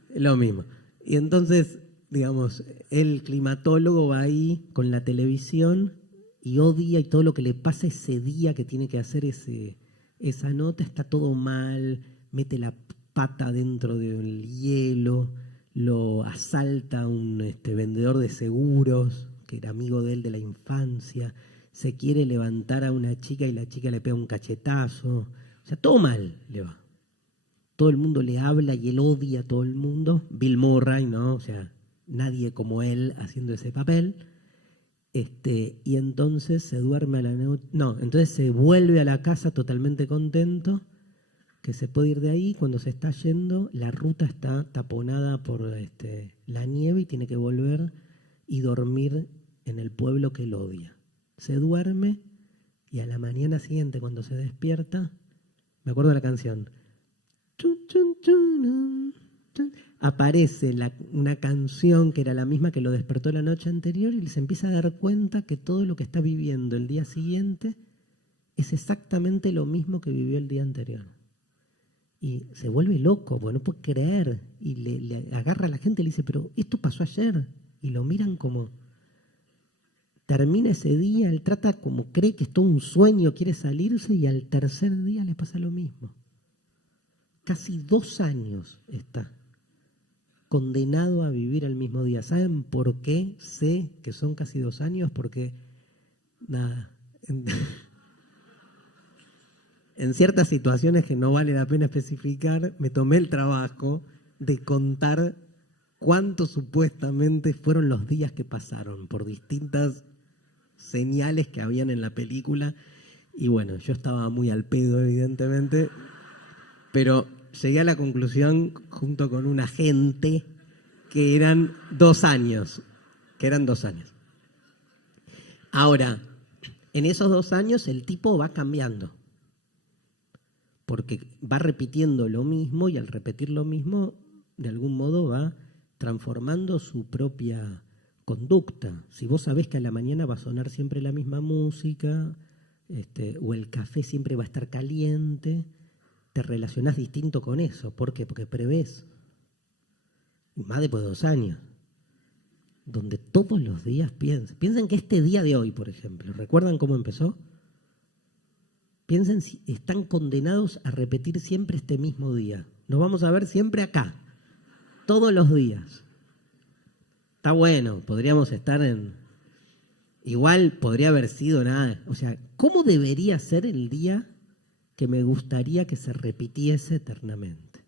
es lo mismo. Y entonces, digamos, el climatólogo va ahí con la televisión y odia y todo lo que le pasa ese día que tiene que hacer esa nota, está todo mal, mete la pata dentro del hielo, lo asalta un vendedor de seguros, que era amigo de él de la infancia, se quiere levantar a una chica y la chica le pega un cachetazo. O sea, todo mal le va. Todo el mundo le habla y él odia a todo el mundo. Bill Murray, ¿no? O sea, nadie como él haciendo ese papel. Y entonces se duerme a la noche. No, entonces se vuelve a la casa totalmente contento, que se puede ir de ahí. Cuando se está yendo, la ruta está taponada por la nieve y tiene que volver y dormir en el pueblo que él odia. Se duerme y a la mañana siguiente, cuando se despierta, me acuerdo de la canción, aparece una canción que era la misma que lo despertó la noche anterior y se empieza a dar cuenta que todo lo que está viviendo el día siguiente es exactamente lo mismo que vivió el día anterior. Y se vuelve loco, porque no puede creer. Y le agarra a la gente y le dice, pero esto pasó ayer. Y lo miran como... Termina ese día, él trata como cree que es todo un sueño, quiere salirse y al tercer día le pasa lo mismo. Casi 2 años está condenado a vivir el mismo día. ¿Saben por qué sé que son casi 2 años? Porque, nada, en ciertas situaciones que no vale la pena especificar, me tomé el trabajo de contar cuántos supuestamente fueron los días que pasaron por distintas señales que habían en la película. Y bueno, yo estaba muy al pedo, evidentemente, pero llegué a la conclusión, junto con un agente, que eran 2 años. Ahora, en esos 2 años el tipo va cambiando, porque va repitiendo lo mismo y al repetir lo mismo, de algún modo va transformando su propia conducta. Si vos sabés que a la mañana va a sonar siempre la misma música, o el café siempre va a estar caliente, te relacionás distinto con eso. ¿Por qué? Porque prevés. Más después de 2 años. Donde todos los días piensen que este día de hoy, por ejemplo, ¿recuerdan cómo empezó? Piensen si están condenados a repetir siempre este mismo día. Nos vamos a ver siempre acá, todos los días. Está bueno, podríamos estar en... Igual podría haber sido nada. O sea, ¿cómo debería ser el día que me gustaría que se repitiese eternamente?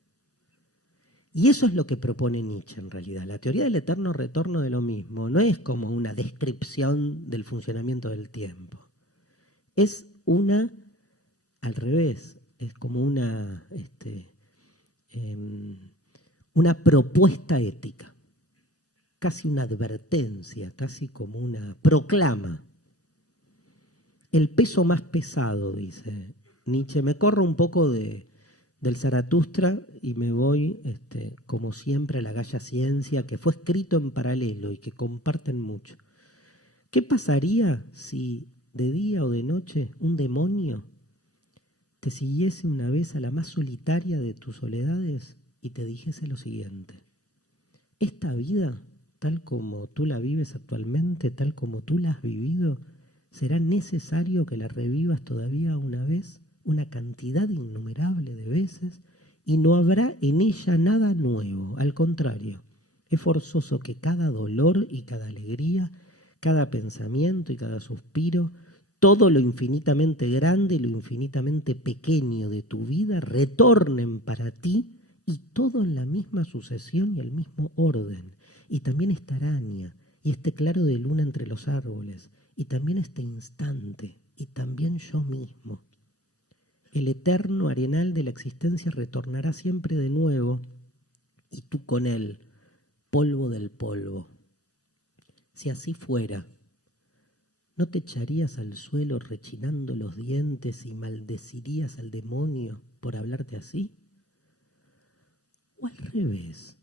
Y eso es lo que propone Nietzsche en realidad. La teoría del eterno retorno de lo mismo no es como una descripción del funcionamiento del tiempo. Es al revés, es como una propuesta ética. Casi una advertencia, casi como una proclama. El peso más pesado, dice Nietzsche. Me corro un poco de del Zaratustra y me voy, como siempre, a la Gaia Ciencia, que fue escrito en paralelo y que comparten mucho. ¿Qué pasaría si de día o de noche un demonio te siguiese una vez a la más solitaria de tus soledades y te dijese lo siguiente? Esta vida, tal como tú la vives actualmente, tal como tú la has vivido, ¿será necesario que la revivas todavía una vez, una cantidad innumerable de veces, y no habrá en ella nada nuevo? Al contrario, es forzoso que cada dolor y cada alegría, cada pensamiento y cada suspiro, todo lo infinitamente grande y lo infinitamente pequeño de tu vida retornen para ti, y todo en la misma sucesión y el mismo orden. Y también esta araña, y este claro de luna entre los árboles, y también este instante, y también yo mismo. El eterno arenal de la existencia retornará siempre de nuevo, y tú con él, polvo del polvo. Si así fuera, ¿no te echarías al suelo rechinando los dientes y maldecirías al demonio por hablarte así? ¿O al revés?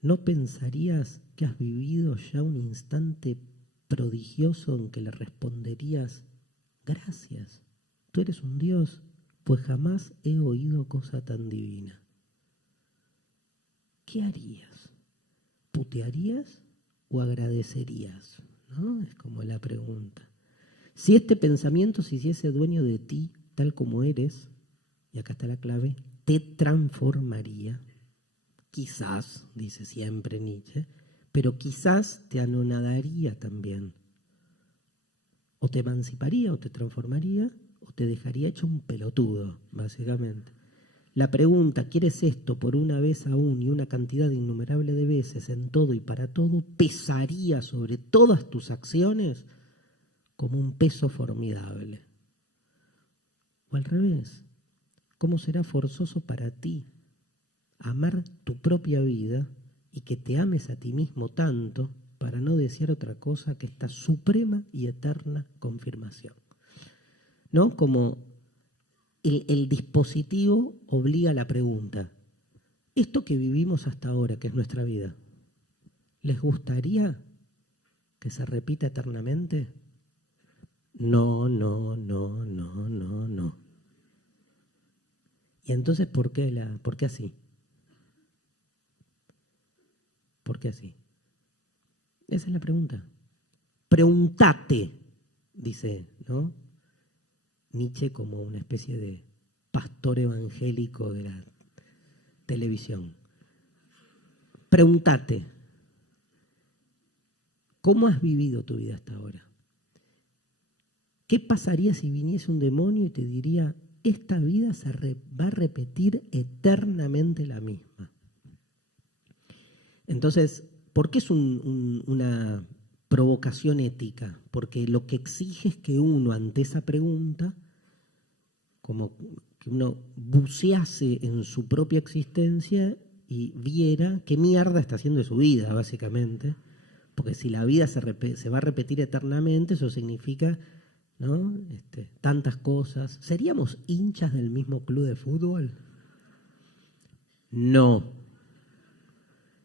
¿No pensarías que has vivido ya un instante prodigioso en que le responderías: gracias, tú eres un Dios, pues jamás he oído cosa tan divina? ¿Qué harías? ¿Putearías o agradecerías? ¿No? Es como la pregunta. Si este pensamiento se hiciese dueño de ti tal como eres, y acá está la clave, te transformaría. Quizás, dice siempre Nietzsche, pero quizás te anonadaría también. O te emanciparía, o te transformaría, o te dejaría hecho un pelotudo, básicamente. La pregunta, ¿quieres esto por una vez aún y una cantidad innumerable de veces en todo y para todo? Pesaría sobre todas tus acciones como un peso formidable. O al revés, ¿cómo será forzoso para ti amar tu propia vida y que te ames a ti mismo tanto para no desear otra cosa que esta suprema y eterna confirmación? ¿No? Como el dispositivo obliga a la pregunta: ¿esto que vivimos hasta ahora, que es nuestra vida, les gustaría que se repita eternamente? No, no, no, no, no, no. ¿Y entonces por qué así? ¿Por qué así? Esa es la pregunta. Preguntate, dice, ¿no? Nietzsche, como una especie de pastor evangélico de la televisión. Preguntate, ¿cómo has vivido tu vida hasta ahora? ¿Qué pasaría si viniese un demonio y te diría: esta vida va a repetir eternamente la misma? Entonces, ¿por qué es una provocación ética? Porque lo que exige es que uno, ante esa pregunta, como que uno bucease en su propia existencia y viera qué mierda está haciendo de su vida, básicamente. Porque si la vida se va a repetir eternamente, eso significa, ¿no? Tantas cosas. ¿Seríamos hinchas del mismo club de fútbol? No.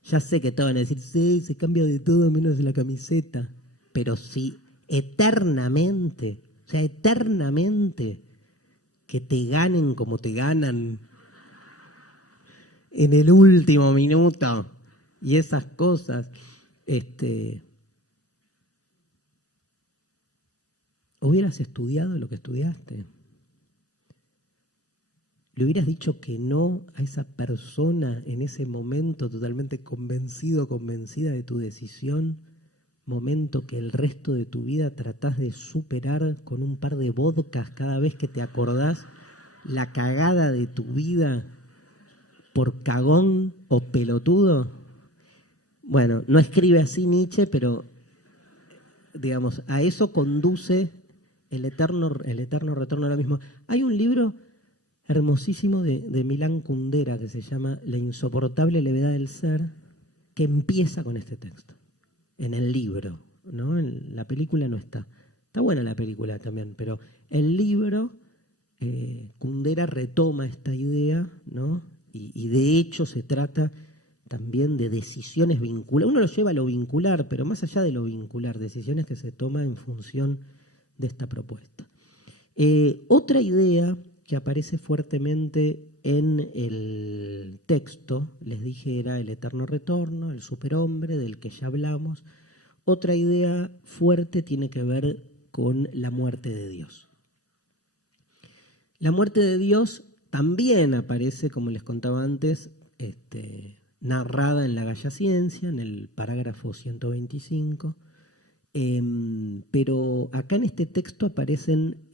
Ya sé que te van a decir: sí, se cambia de todo menos de la camiseta. Pero si eternamente, o sea, eternamente, que te ganen como te ganan en el último minuto y esas cosas, hubieras estudiado lo que estudiaste. ¿Le hubieras dicho que no a esa persona en ese momento totalmente convencido o convencida de tu decisión? Momento que el resto de tu vida tratás de superar con un par de vodkas cada vez que te acordás la cagada de tu vida por cagón o pelotudo. Bueno, no escribe así Nietzsche, pero digamos, a eso conduce el eterno retorno a lo mismo. Hay un libro hermosísimo de Milán Kundera que se llama La insoportable levedad del ser, que empieza con este texto, en el libro, ¿no? En la película no está. Está buena la película también, pero el libro Kundera retoma esta idea, ¿no? Y de hecho se trata también de decisiones vinculares. Uno lo lleva a lo vincular, pero más allá de lo vincular, decisiones que se toman en función de esta propuesta. Otra idea que aparece fuertemente en el texto, les dije, era el eterno retorno, el superhombre del que ya hablamos. Otra idea fuerte tiene que ver con la muerte de Dios. La muerte de Dios también aparece, como les contaba antes, narrada en la Gaia Ciencia, en el parágrafo 125, pero acá en este texto aparecen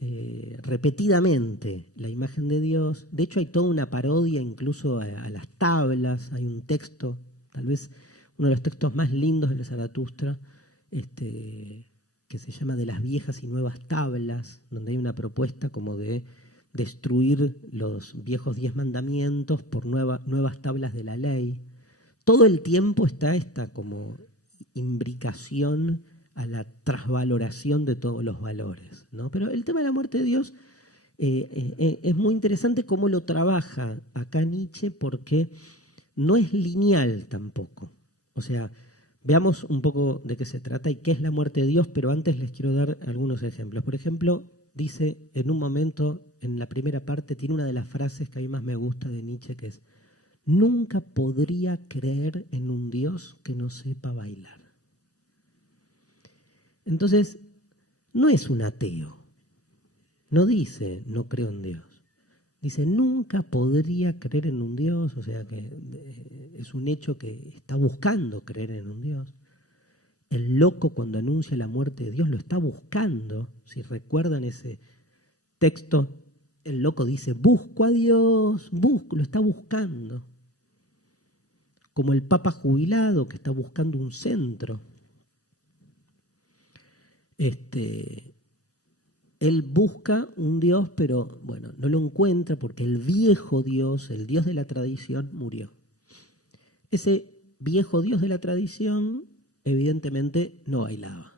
repetidamente la imagen de Dios. De hecho hay toda una parodia incluso a las tablas. Hay un texto, tal vez uno de los textos más lindos de Zaratustra, que se llama De las viejas y nuevas tablas, donde hay una propuesta como de destruir los viejos 10 mandamientos por nuevas tablas de la ley. Todo el tiempo está esta como imbricación a la trasvaloración de todos los valores, ¿no? Pero el tema de la muerte de Dios es muy interesante cómo lo trabaja acá Nietzsche, porque no es lineal tampoco. O sea, veamos un poco de qué se trata y qué es la muerte de Dios, pero antes les quiero dar algunos ejemplos. Por ejemplo, dice en un momento, en la primera parte, tiene una de las frases que a mí más me gusta de Nietzsche, que es: nunca podría creer en un Dios que no sepa bailar. Entonces, no es un ateo. No dice, no creo en Dios. Dice, nunca podría creer en un Dios, o sea que es un hecho que está buscando creer en un Dios. El loco, cuando anuncia la muerte de Dios, lo está buscando. Si recuerdan ese texto, el loco dice, busco a Dios, lo está buscando. Como el papa jubilado que está buscando un centro. Él busca un Dios, pero bueno, no lo encuentra porque el viejo Dios, el Dios de la tradición, murió. Ese viejo Dios de la tradición evidentemente no bailaba,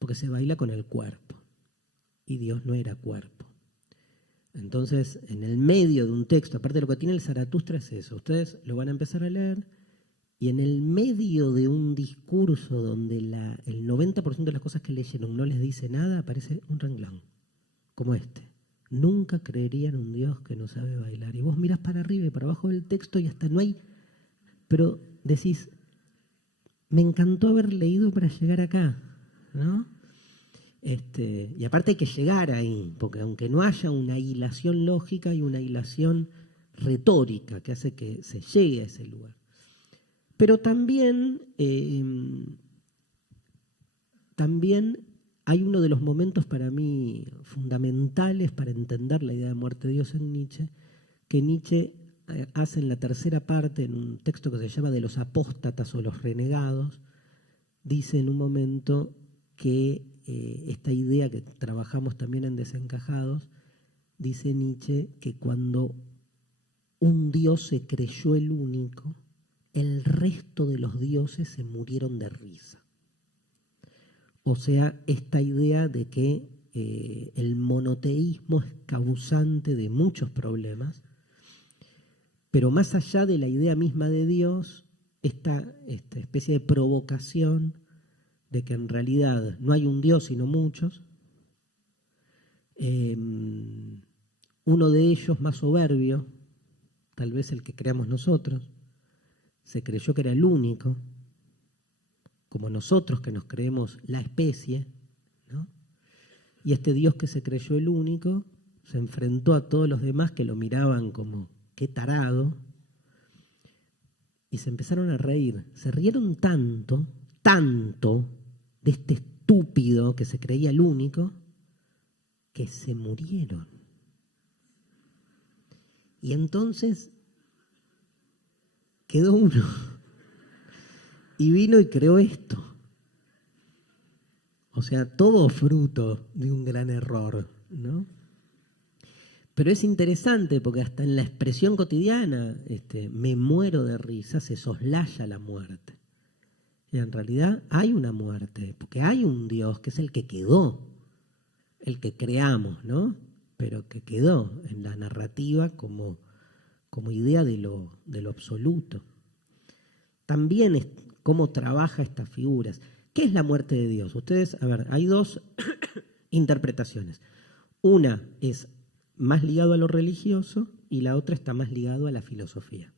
porque se baila con el cuerpo, y Dios no era cuerpo. Entonces, en el medio de un texto, aparte de lo que tiene el Zaratustra es eso, ustedes lo van a empezar a leer, y en el medio de un discurso donde el 90% de las cosas que leyeron no les dice nada, aparece un renglón, como este. Nunca creería en un Dios que no sabe bailar. Y vos mirás para arriba y para abajo del texto y hasta no hay... Pero decís, me encantó haber leído para llegar acá, ¿no? Y aparte hay que llegar ahí, porque aunque no haya una hilación lógica, hay una hilación retórica que hace que se llegue a ese lugar. Pero también hay uno de los momentos para mí fundamentales para entender la idea de muerte de Dios en Nietzsche, que Nietzsche hace en la tercera parte, en un texto que se llama De los apóstatas o los renegados, dice en un momento que esta idea que trabajamos también en Desencajados, dice Nietzsche que cuando un Dios se creyó el único, el resto de los dioses se murieron de risa. O sea, esta idea de que el monoteísmo es causante de muchos problemas, pero más allá de la idea misma de Dios, esta especie de provocación de que en realidad no hay un Dios sino muchos, uno de ellos más soberbio, tal vez el que creamos nosotros, se creyó que era el único, como nosotros que nos creemos la especie, ¿no? Y este Dios que se creyó el único se enfrentó a todos los demás que lo miraban como qué tarado, y se empezaron a reír. Se rieron tanto de este estúpido que se creía el único, que se murieron. Y entonces quedó uno y vino y creó esto. O sea, todo fruto de un gran error, ¿no? Pero es interesante porque hasta en la expresión cotidiana, me muero de risa, se soslaya la muerte. Y en realidad hay una muerte, porque hay un Dios que es el que quedó, el que creamos, ¿no? pero que quedó en la narrativa como idea de lo absoluto. También es cómo trabaja estas figuras. ¿Qué es la muerte de Dios? Ustedes, a ver, hay dos interpretaciones. Una es más ligado a lo religioso y la otra está más ligado a la filosofía.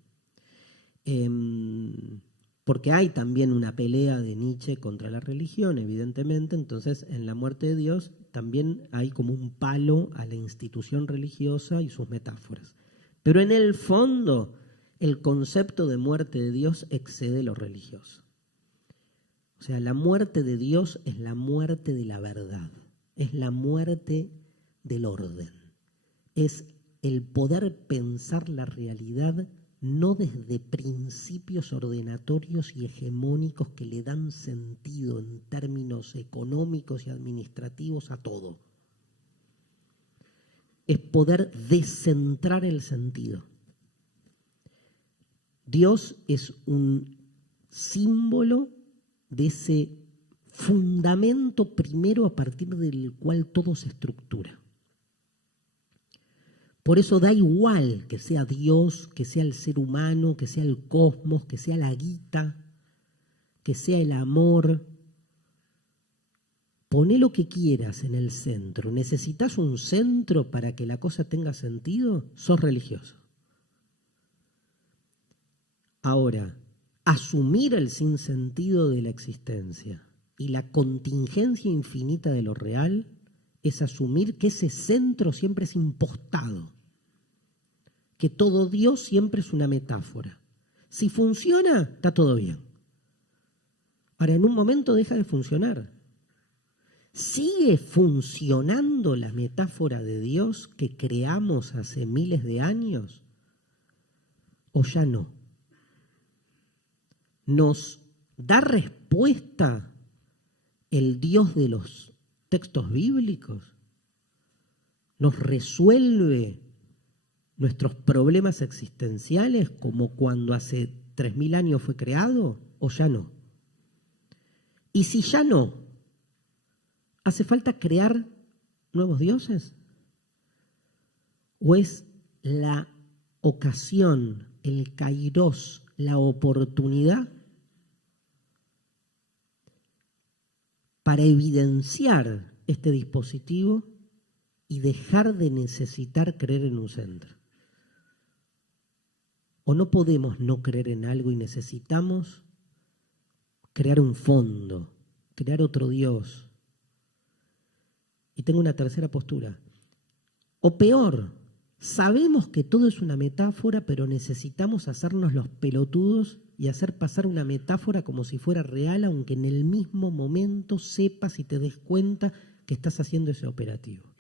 Porque hay también una pelea de Nietzsche contra la religión, evidentemente, entonces en la muerte de Dios también hay como un palo a la institución religiosa y sus metáforas. Pero en el fondo, el concepto de muerte de Dios excede lo religioso. O sea, la muerte de Dios es la muerte de la verdad, es la muerte del orden, es el poder pensar la realidad no desde principios ordenatorios y hegemónicos que le dan sentido en términos económicos y administrativos a todo. Es poder descentrar el sentido. Dios es un símbolo de ese fundamento primero a partir del cual todo se estructura. Por eso da igual que sea Dios, que sea el ser humano, que sea el cosmos, que sea la guita, que sea el amor. Poné lo que quieras en el centro. ¿Necesitas un centro para que la cosa tenga sentido? Sos religioso. Ahora, asumir el sinsentido de la existencia y la contingencia infinita de lo real es asumir que ese centro siempre es impostado, que todo Dios siempre es una metáfora. Si funciona, está todo bien. Ahora, en un momento deja de funcionar. ¿Sigue funcionando la metáfora de Dios que creamos hace miles de años? ¿O ya no? ¿Nos da respuesta el Dios de los textos bíblicos? ¿Nos resuelve nuestros problemas existenciales como cuando hace 3000 años fue creado? ¿O ya no? Y si ya no, ¿hace falta crear nuevos dioses? ¿O es la ocasión, el kairos, la oportunidad para evidenciar este dispositivo y dejar de necesitar creer en un centro? ¿O no podemos no creer en algo y necesitamos crear un fondo, crear otro Dios? Y tengo una tercera postura. O peor, sabemos que todo es una metáfora, pero necesitamos hacernos los pelotudos y hacer pasar una metáfora como si fuera real, aunque en el mismo momento sepas y te des cuenta que estás haciendo ese operativo.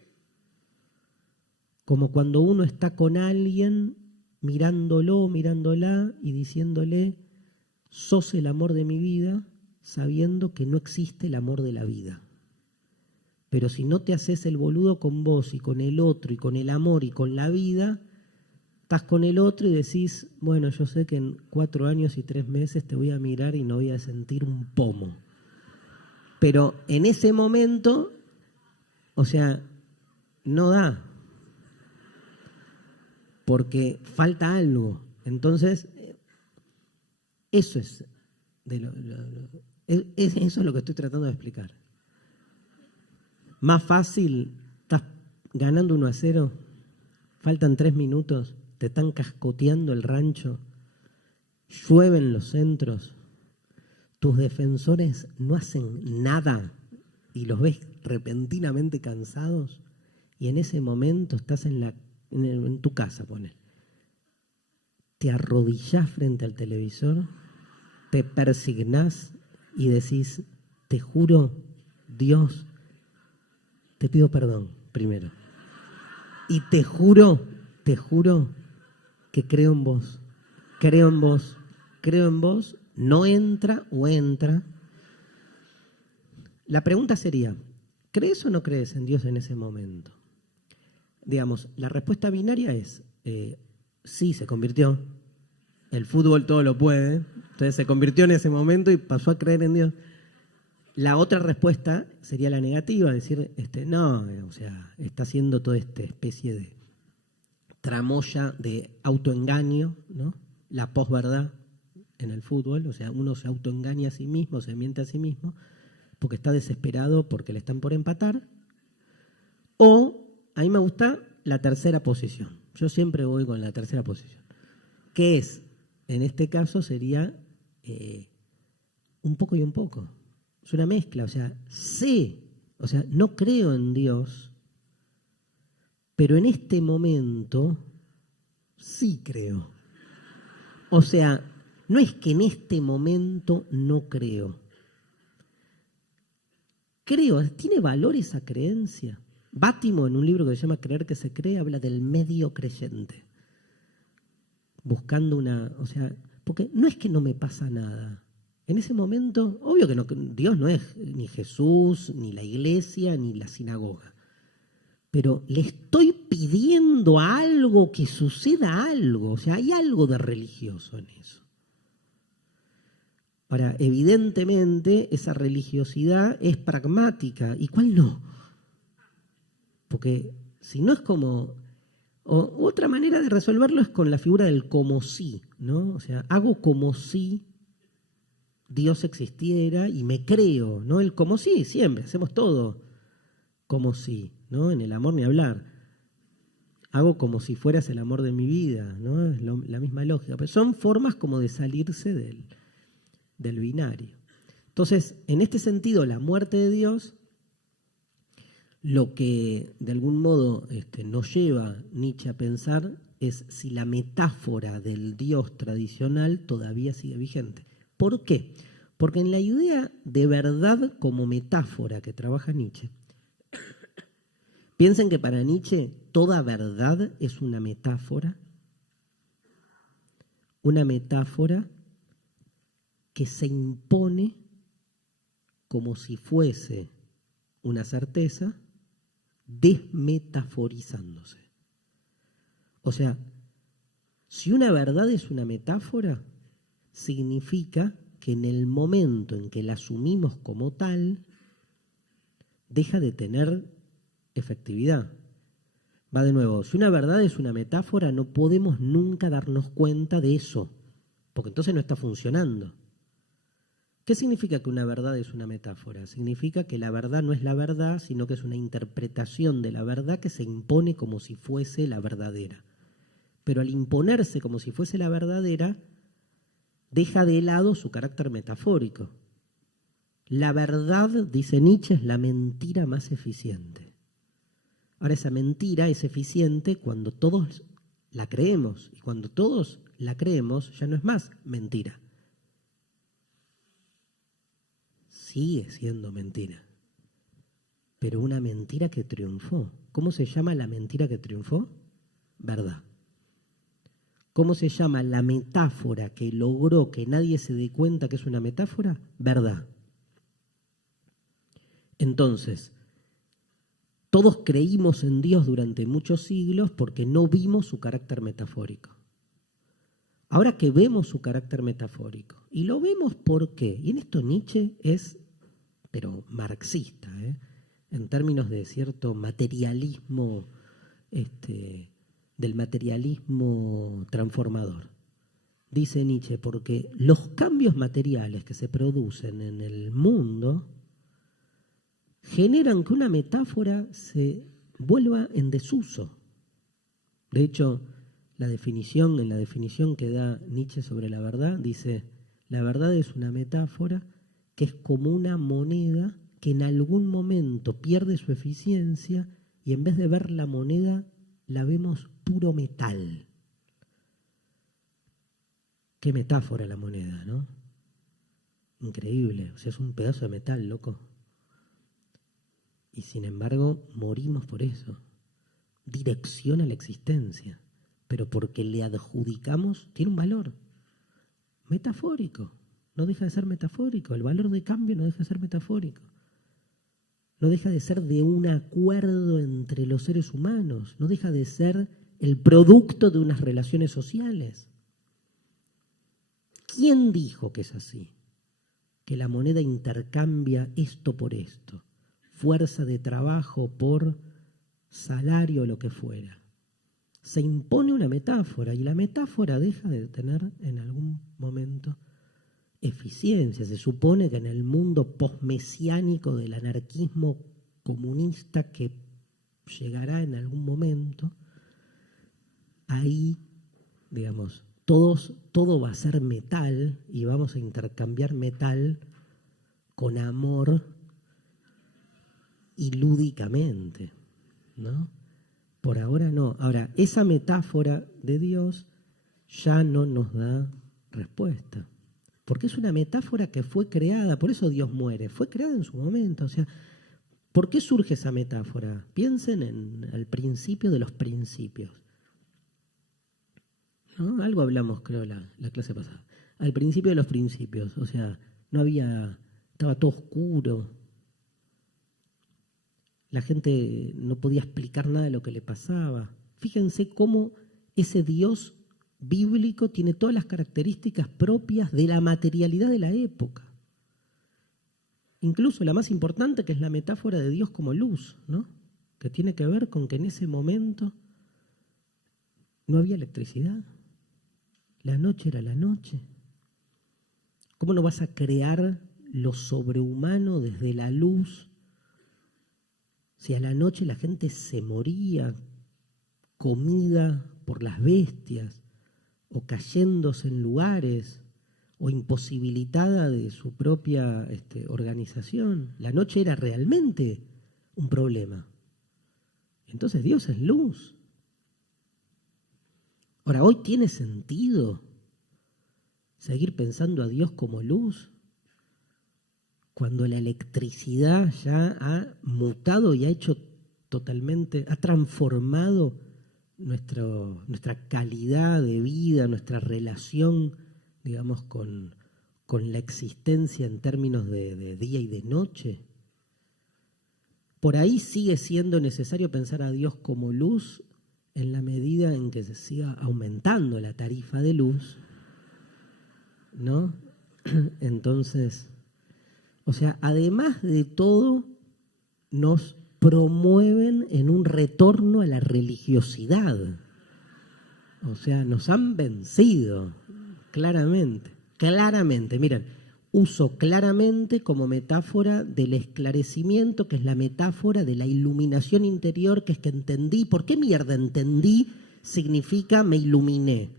Como cuando uno está con alguien mirándolo, mirándola y diciéndole, sos el amor de mi vida, sabiendo que no existe el amor de la vida. Pero si no te haces el boludo con vos y con el otro y con el amor y con la vida, estás con el otro y decís, bueno, yo sé que en 4 años y 3 meses te voy a mirar y no voy a sentir un pomo. Pero en ese momento, o sea, no da. Porque falta algo. Entonces, eso es, eso es lo que estoy tratando de explicar. Más fácil, estás ganando 1-0, faltan 3 minutos, te están cascoteando el rancho, llueven los centros, tus defensores no hacen nada y los ves repentinamente cansados y en ese momento estás en tu casa, ponele. Te arrodillás frente al televisor, te persignás y decís, te juro, Dios, te pido perdón primero. Y te juro que creo en vos. Creo en vos, no entra o entra. La pregunta sería, ¿crees o no crees en Dios en ese momento? Digamos, la respuesta binaria es, sí, se convirtió. El fútbol todo lo puede. Entonces se convirtió en ese momento y pasó a creer en Dios. La otra respuesta sería la negativa, decir, no, o sea, está haciendo toda esta especie de tramoya de autoengaño, ¿no? La posverdad en el fútbol, o sea, uno se autoengaña a sí mismo, se miente a sí mismo, porque está desesperado porque le están por empatar. O, a mí me gusta la tercera posición. Yo siempre voy con la tercera posición. Que es, en este caso sería un poco y un poco. Es una mezcla, o sea, no creo en Dios, pero en este momento sí creo. O sea, no es que en este momento no creo. Creo, tiene valor esa creencia. Bátimo, en un libro que se llama Creer que se cree, habla del medio creyente. Buscando porque no es que no me pasa nada. En ese momento, obvio que no, Dios no es ni Jesús, ni la iglesia, ni la sinagoga. Pero le estoy pidiendo a algo que suceda algo. O sea, hay algo de religioso en eso. Ahora, evidentemente, esa religiosidad es pragmática. ¿Y cuál no? Porque si no es como... otra manera de resolverlo es con la figura del como si, ¿no? O sea, hago como si Dios existiera y me creo, ¿no? El como si, siempre, hacemos todo como si, ¿no? En el amor ni hablar. Hago como si fueras el amor de mi vida, ¿no? Es la misma lógica. Pero son formas como de salirse del binario. Entonces, en este sentido, la muerte de Dios, lo que de algún modo nos lleva Nietzsche a pensar es si la metáfora del Dios tradicional todavía sigue vigente. ¿Por qué? Porque en la idea de verdad como metáfora que trabaja Nietzsche, piensen que para Nietzsche toda verdad es una metáfora que se impone como si fuese una certeza, desmetaforizándose. O sea, si una verdad es una metáfora, significa que en el momento en que la asumimos como tal, deja de tener efectividad. Va de nuevo, si una verdad es una metáfora, no podemos nunca darnos cuenta de eso, porque entonces no está funcionando. ¿Qué significa que una verdad es una metáfora? Significa que la verdad no es la verdad, sino que es una interpretación de la verdad que se impone como si fuese la verdadera. Pero al imponerse como si fuese la verdadera, deja de lado su carácter metafórico. La verdad, dice Nietzsche, es la mentira más eficiente. Ahora, esa mentira es eficiente cuando todos la creemos. Y cuando todos la creemos, ya no es más mentira. Sigue siendo mentira. Pero una mentira que triunfó. ¿Cómo se llama la mentira que triunfó? Verdad. ¿Cómo se llama la metáfora que logró que nadie se dé cuenta que es una metáfora? Verdad. Entonces, todos creímos en Dios durante muchos siglos porque no vimos su carácter metafórico. Ahora que vemos su carácter metafórico, y lo vemos ¿por qué? Y en esto Nietzsche es, pero marxista, en términos de cierto materialismo, del materialismo transformador. Dice Nietzsche, porque los cambios materiales que se producen en el mundo generan que una metáfora se vuelva en desuso. De hecho, en la definición que da Nietzsche sobre la verdad, dice, la verdad es una metáfora que es como una moneda que en algún momento pierde su eficiencia y en vez de ver la moneda, la vemos puro metal. Qué metáfora la moneda, ¿no? Increíble, o sea, es un pedazo de metal, loco. Y sin embargo, morimos por eso. Direcciona la existencia, pero porque le adjudicamos, tiene un valor metafórico. No deja de ser metafórico. El valor de cambio no deja de ser metafórico. No deja de ser de un acuerdo entre los seres humanos. No deja de ser el producto de unas relaciones sociales. ¿Quién dijo que es así? que la moneda intercambia esto por esto, fuerza de trabajo por salario o lo que fuera. Se impone una metáfora y la metáfora deja de tener en algún momento eficiencia. Se supone que en el mundo posmesiánico del anarquismo comunista que llegará en algún momento, ahí, digamos, todo va a ser metal y vamos a intercambiar metal con amor y lúdicamente, ¿no? Por ahora no. Ahora, esa metáfora de Dios ya no nos da respuesta, porque es una metáfora que fue creada, por eso Dios muere, fue creada en su momento. O sea, ¿por qué surge esa metáfora? Piensen en el principio de los principios. ¿No? Algo hablamos, creo, la clase pasada. Al principio de los principios, o sea, estaba todo oscuro. La gente no podía explicar nada de lo que le pasaba. Fíjense cómo ese Dios bíblico tiene todas las características propias de la materialidad de la época. Incluso la más importante, que es la metáfora de Dios como luz, ¿no? Que tiene que ver con que en ese momento no había electricidad. La noche era la noche. ¿Cómo no vas a crear lo sobrehumano desde la luz? Si a la noche la gente se moría, comida por las bestias, o cayéndose en lugares, o imposibilitada de su propia organización. La noche era realmente un problema. Entonces Dios es luz. Ahora, ¿hoy tiene sentido seguir pensando a Dios como luz cuando la electricidad ya ha mutado y ha hecho totalmente, ha transformado nuestra calidad de vida, nuestra relación, digamos, con la existencia en términos de día y de noche? Por ahí sigue siendo necesario pensar a Dios como luz en la medida en que se siga aumentando la tarifa de luz, ¿no? Entonces, o sea, además de todo, nos promueven en un retorno a la religiosidad. O sea, nos han vencido, claramente. Miren, uso claramente como metáfora del esclarecimiento, que es la metáfora de la iluminación interior, que es que entendí. ¿Por qué mierda entendí? Significa me iluminé.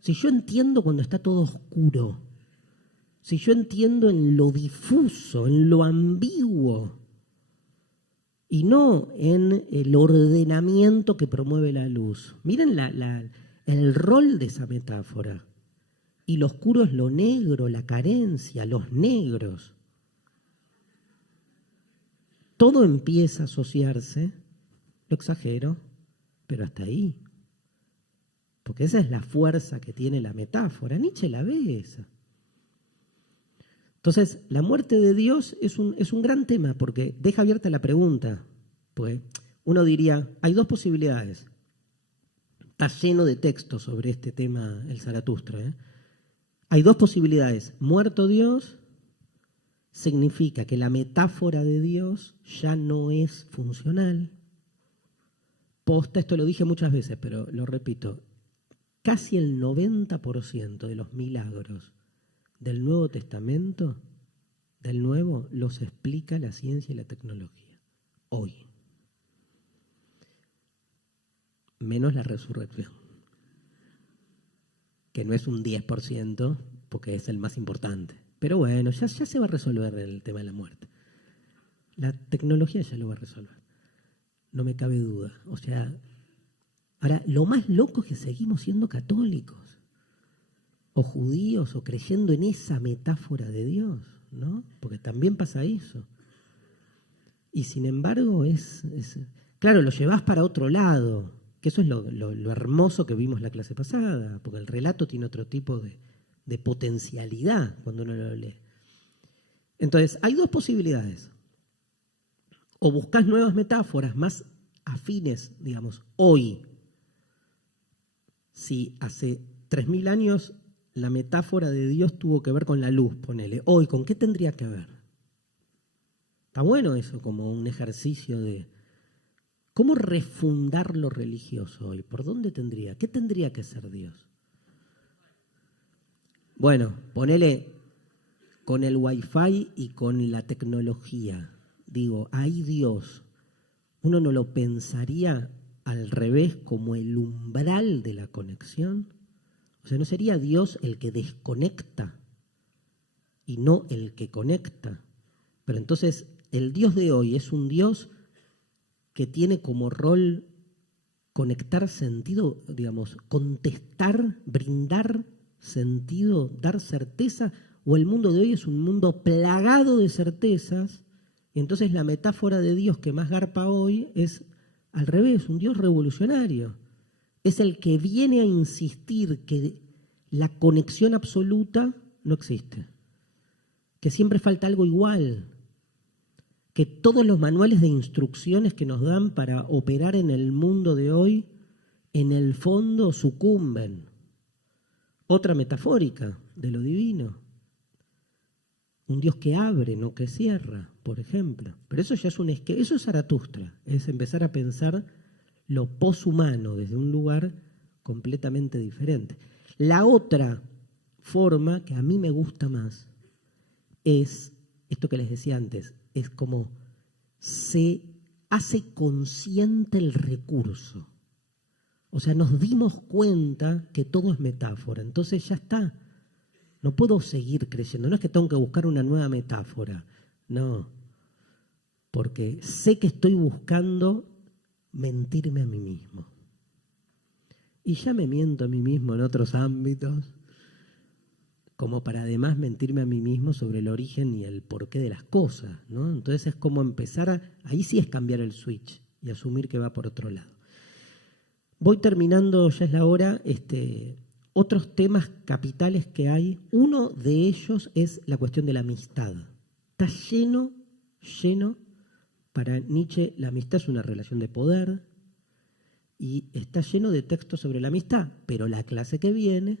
Si yo entiendo cuando está todo oscuro, si yo entiendo en lo difuso, en lo ambiguo, y no en el ordenamiento que promueve la luz. Miren el rol de esa metáfora. Y lo oscuro es lo negro, la carencia, los negros. Todo empieza a asociarse, lo exagero, pero hasta ahí. Porque esa es la fuerza que tiene la metáfora. Nietzsche la ve esa. Entonces, la muerte de Dios es un gran tema porque deja abierta la pregunta. Pues uno diría, hay dos posibilidades. Está lleno de textos sobre este tema el Zaratustra, ¿eh? Hay dos posibilidades. Muerto Dios significa que la metáfora de Dios ya no es funcional. Posta, esto lo dije muchas veces, pero lo repito, casi el 90% de los milagros del Nuevo Testamento, del Nuevo, los explica la ciencia y la tecnología. Hoy. Menos la resurrección, que no es un 10%, porque es el más importante. Pero bueno, ya se va a resolver el tema de la muerte. La tecnología ya lo va a resolver. No me cabe duda. O sea, ahora, lo más loco es que seguimos siendo católicos, o judíos, o creyendo en esa metáfora de Dios, ¿no? Porque también pasa eso. Y sin embargo, claro, lo llevas para otro lado, que eso es lo hermoso que vimos la clase pasada, porque el relato tiene otro tipo de potencialidad cuando uno lo lee. Entonces, hay dos posibilidades. O buscas nuevas metáforas más afines, digamos, hoy. Si hace 3000 años la metáfora de Dios tuvo que ver con la luz, ponele. Hoy, ¿con qué tendría que ver? Está bueno eso como un ejercicio de cómo refundar lo religioso hoy. ¿Por dónde tendría? ¿Qué tendría que ser Dios? Bueno, ponele con el Wi-Fi y con la tecnología. Digo, ahí Dios, uno no lo pensaría al revés como el umbral de la conexión. O sea, ¿no sería Dios el que desconecta y no el que conecta? Pero entonces el Dios de hoy es un Dios que tiene como rol conectar sentido, digamos, contestar, brindar sentido, dar certeza, o el mundo de hoy es un mundo plagado de certezas, y entonces la metáfora de Dios que más garpa hoy es al revés, un Dios revolucionario. Es el que viene a insistir que la conexión absoluta no existe, que siempre falta algo igual, que todos los manuales de instrucciones que nos dan para operar en el mundo de hoy, en el fondo sucumben. Otra metafórica de lo divino. Un Dios que abre, no que cierra, por ejemplo. Pero eso ya es eso es Zaratustra, es empezar a pensar lo poshumano desde un lugar completamente diferente. La otra forma, que a mí me gusta más, es esto que les decía antes, es como se hace consciente el recurso. O sea, nos dimos cuenta que todo es metáfora, entonces ya está. No puedo seguir creyendo, no es que tengo que buscar una nueva metáfora, no, porque sé que estoy buscando mentirme a mí mismo. Y ya me miento a mí mismo en otros ámbitos, como para además mentirme a mí mismo sobre el origen y el porqué de las cosas, ¿no? Entonces es como empezar, ahí sí es cambiar el switch y asumir que va por otro lado. Voy terminando, ya es la hora, otros temas capitales que hay. Uno de ellos es la cuestión de la amistad. Está lleno, para Nietzsche la amistad es una relación de poder y está lleno de textos sobre la amistad, pero la clase que viene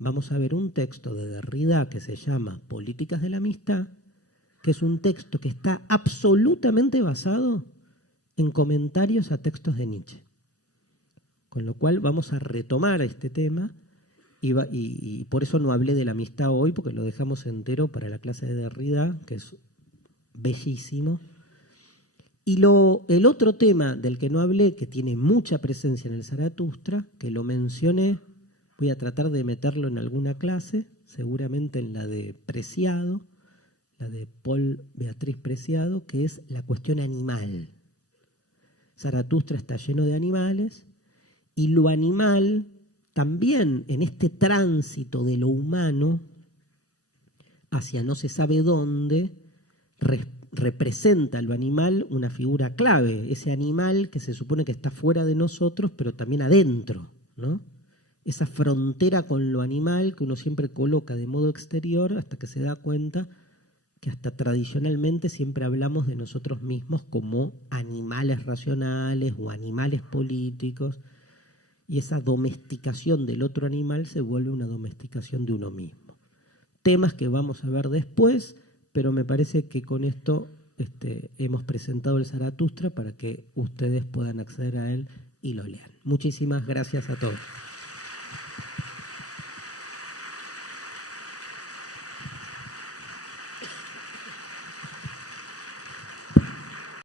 vamos a ver un texto de Derrida que se llama Políticas de la Amistad, que es un texto que está absolutamente basado en comentarios a textos de Nietzsche. Con lo cual vamos a retomar este tema y por eso no hablé de la amistad hoy, porque lo dejamos entero para la clase de Derrida, que es bellísimo. Y el otro tema del que no hablé, que tiene mucha presencia en el Zaratustra, que lo mencioné, voy a tratar de meterlo en alguna clase, seguramente en la de Preciado, la de Paul Beatriz Preciado, que es la cuestión animal. Zaratustra está lleno de animales, y lo animal también en este tránsito de lo humano hacia no se sabe dónde, representa lo animal una figura clave, ese animal que se supone que está fuera de nosotros, pero también adentro, ¿no? Esa frontera con lo animal que uno siempre coloca de modo exterior hasta que se da cuenta que hasta tradicionalmente siempre hablamos de nosotros mismos como animales racionales o animales políticos, y esa domesticación del otro animal se vuelve una domesticación de uno mismo. Temas que vamos a ver después, pero me parece que con esto hemos presentado el Zaratustra para que ustedes puedan acceder a él y lo lean. Muchísimas gracias a todos.